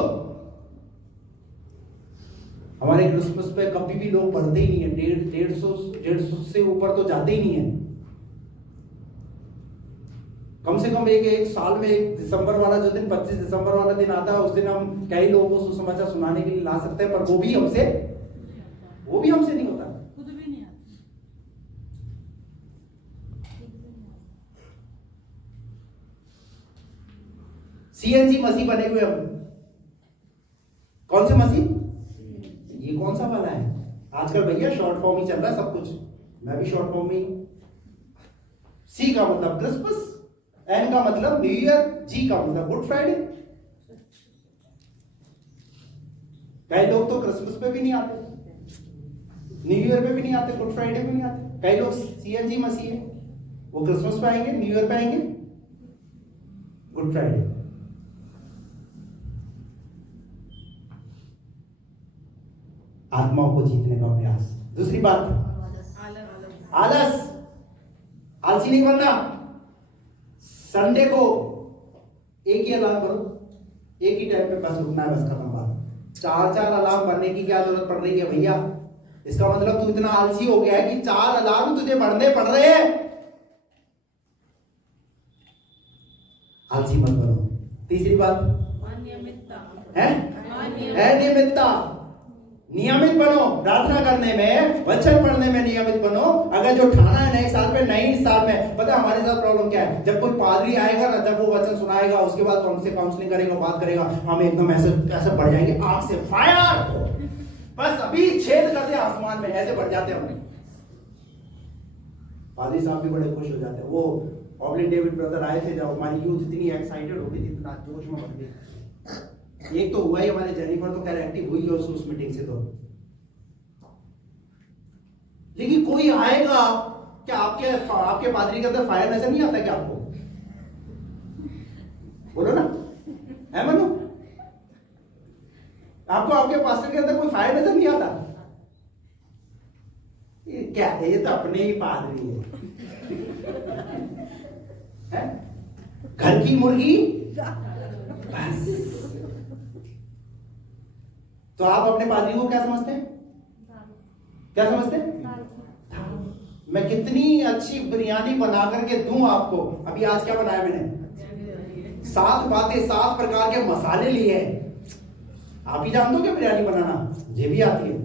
हमारे क्रिसमस पे कभी भी लोग बढ़ते ही नहीं है, 150 से ऊपर तो जाते ही नहीं है। कम से कम एक साल में एक दिसंबर वाला जो दिन 25 दिसंबर वाला दिन आता है, उस दिन हम कई लोगों को सुसमाचार सुनाने के लिए ला सकते हैं, पर वो भी हमसे नहीं होता। खुद भी नहीं आता। सीएनजी मसीह बने हुए हम। कौन से मसीह? ये कौन सा वाला है? आजकल भैया शॉर्ट फॉर्म ही चल रहा है सब कुछ। मैं भी शॉर्ट फॉर्म में। सी का मतलब क्रिसमस, एन का मतलब न्यू ईयर, जी का मतलब गुड फ्राइडे। कई लोग तो क्रिसमस पे भी नहीं आते, न्यू ईयर पे भी नहीं आते, गुड फ्राइडे पे नहीं आते। कई लोग सीएनजी मसीह है, वो क्रिसमस पे आएंगे, न्यू ईयर पे आएंगे, गुड फ्राइडे। आत्माओं को जीतने का प्रयास। दूसरी बात, आलस। आलसी नहीं बनना। संडे को एक ही अलार्म करो, एक ही टाइम पे बस उठना है, बस खत्म बात। 4 अलार्म भरने की क्या जरूरत पड़ रही है भैया? इसका मतलब तू इतना आलसी हो गया है कि 4 अलार्म तुझे भरने पड़ रहे हैं। आलसी मत बनो। तीसरी बात है नियमितता। नियमित बनो, प्रार्थना करने में, वचन पढ़ने में नियमित बनो। अगर जो ठाना है नए साल में, पता है हमारे साथ प्रॉब्लम क्या है? जब कोई पादरी आएगा ना, जब वो वचन सुनाएगा, उसके बाद हमसे काउंसलिंग करेगा, बात करेगा, हम एकदम ऐसे बढ़ जाएंगे, आग से फायर, बस अभी छेद कर दे आसमान में, ऐसे बढ़ जाते हैं हम। पादरी साहब भी बड़े खुश हो जाते हैं। वो ऑबलिन डेविड ब्रदर आए थे, जब हमारी यूथ इतनी एक्साइटेड हो गई थी, इतना जोश में बढ़ गई। एक तो हुआ ही, हमारे जेनिफर तो खैर एक्टिव हुई है उस मीटिंग से। तो लेकिन कोई आएगा क्या? आपके पादरी के अंदर फायर नजर नहीं आता क्या आपको? बोलो ना, है मनु? आपको आपके पास्टर के अंदर कोई फायर नजर नहीं आता? ये क्या है? ये तो अपने ही पादरी है? घर की मुर्गी बस। तो आप अपने पादरी को क्या समझते हैं? क्या समझते हैं? मैं कितनी अच्छी बिरयानी बना करके दूं आपको। अभी आज क्या बनाया मैंने? 7 बातें, 7 प्रकार के मसाले लिए हैं। आप ही जानते हो क्या बिरयानी बनाना? मुझे भी आती है।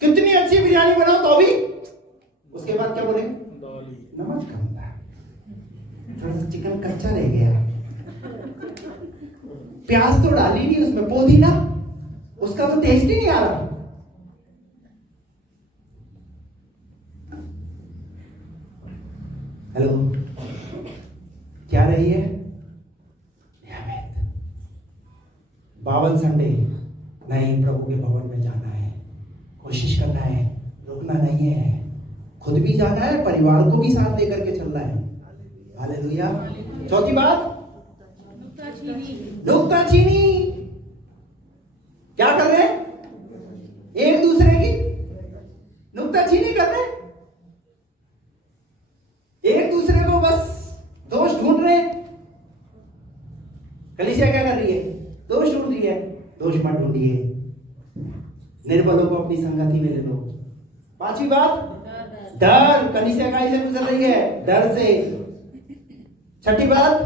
कितनी अच्छी बिरयानी बनाओ तो भी उसके बाद क्या बोलेंगे? नमक कम था, थोड़ा सा चिकन कच्चा रह गया, प्याज तो डाली नहीं उसमें, पुदीना, उसका तो टेस्ट ही नहीं आ रहा। क्या रही है? नियमित 52 संडे नहीं, प्रभु के भवन में जाना है, कोशिश करना है, रुकना नहीं है, खुद भी जाना है, परिवार को भी साथ लेकर के चलना है। हालेलुया। चौथी बात, नुक्ताचीनी। क्या कर रहे हैं? एक दूसरे की नुक्ताचीनी कर रहे हैं, एक दूसरे को बस दोष ढूंढ रहे हैं। कलीसिया क्या कर रही है? दोष ढूंढ रही है। दोष मत ढूंढिए, निर्बलों को अपनी संगति में ले लो। पांचवी बात, डर। कलीसिया का से गुजर रही है, डर से। छठी बात,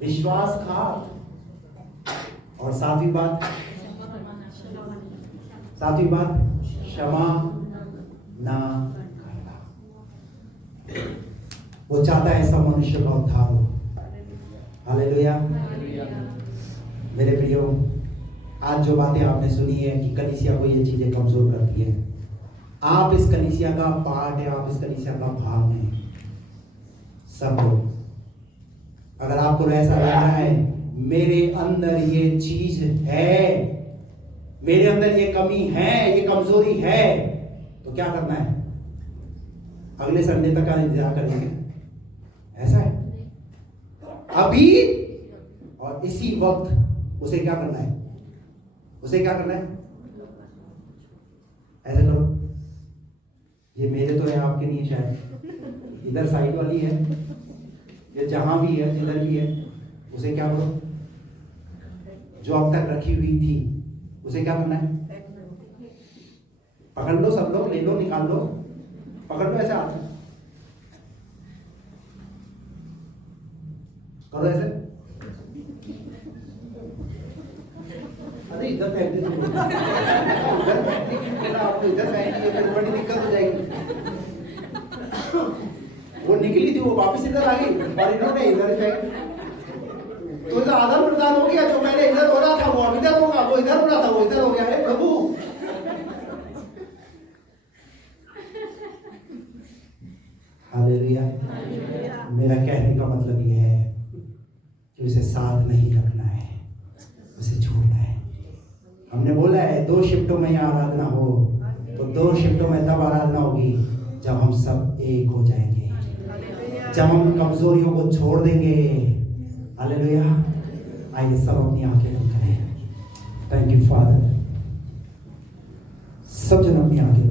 विश्वासघात। और सातवीं बात, क्षमा ना करना। वो चाहता है सब मनुष्य का उद्धार हो। हालेलुया। मेरे प्रियो, आज जो बातें आपने सुनी है कि कलीसिया को ये चीजें कमजोर करती है, आप इस कलीसिया का पार्ट है, आप इस कलीसिया का भाग हैं। सब लोग, अगर आपको ऐसा लग रहा है मेरे अंदर ये चीज है, मेरे अंदर ये कमी है, ये कमजोरी है, तो क्या करना है? अगले संडे तक का इंतजार करेंगे? ऐसा है? अभी और इसी वक्त उसे क्या करना है? उसे क्या करना है? ऐसे करो। ये मेरे तो है, आपके नहीं है शायद। इधर साइड वाली है, ये जहां भी है, जिधर भी है, उसे क्या करो? जो अब तक रखी हुई थी उसे क्या करना है? पकड़ लो, सब लोग ले लो, निकाल लो, पकड़ लो, ऐसे हाथ करो, ऐसे। अरे इधर फेंक दे, उधर फेंकने, आपको इधर फेंकनी है, बड़ी दिक्कत हो जाएगी। वो निकली थी, वो वापस इधर आ गई और इन्होंने इधर फेंक। तो इधर आदान प्रदान हो गया। जो मैंने इधर हो रहा था वो अब इधर होगा, वो इधर हो रहा था वो इधर हो गया है। प्रभु, हालेलुया। मेरा कहने का मतलब ये है कि उसे साथ नहीं रखना है, उसे छोड़ना है। हमने बोला है 2 शिफ्टों में यहाँ आराधना हो, तो 2 शिफ्टों में तब आराधना होगी जब हम सब एक हो जाएंगे, जब हम कमजोरियों को छोड़ देंगे। हालेलुया। आइए सब अपनी आंखें बंद करें। Thank you father. सब जन अपनी आंखें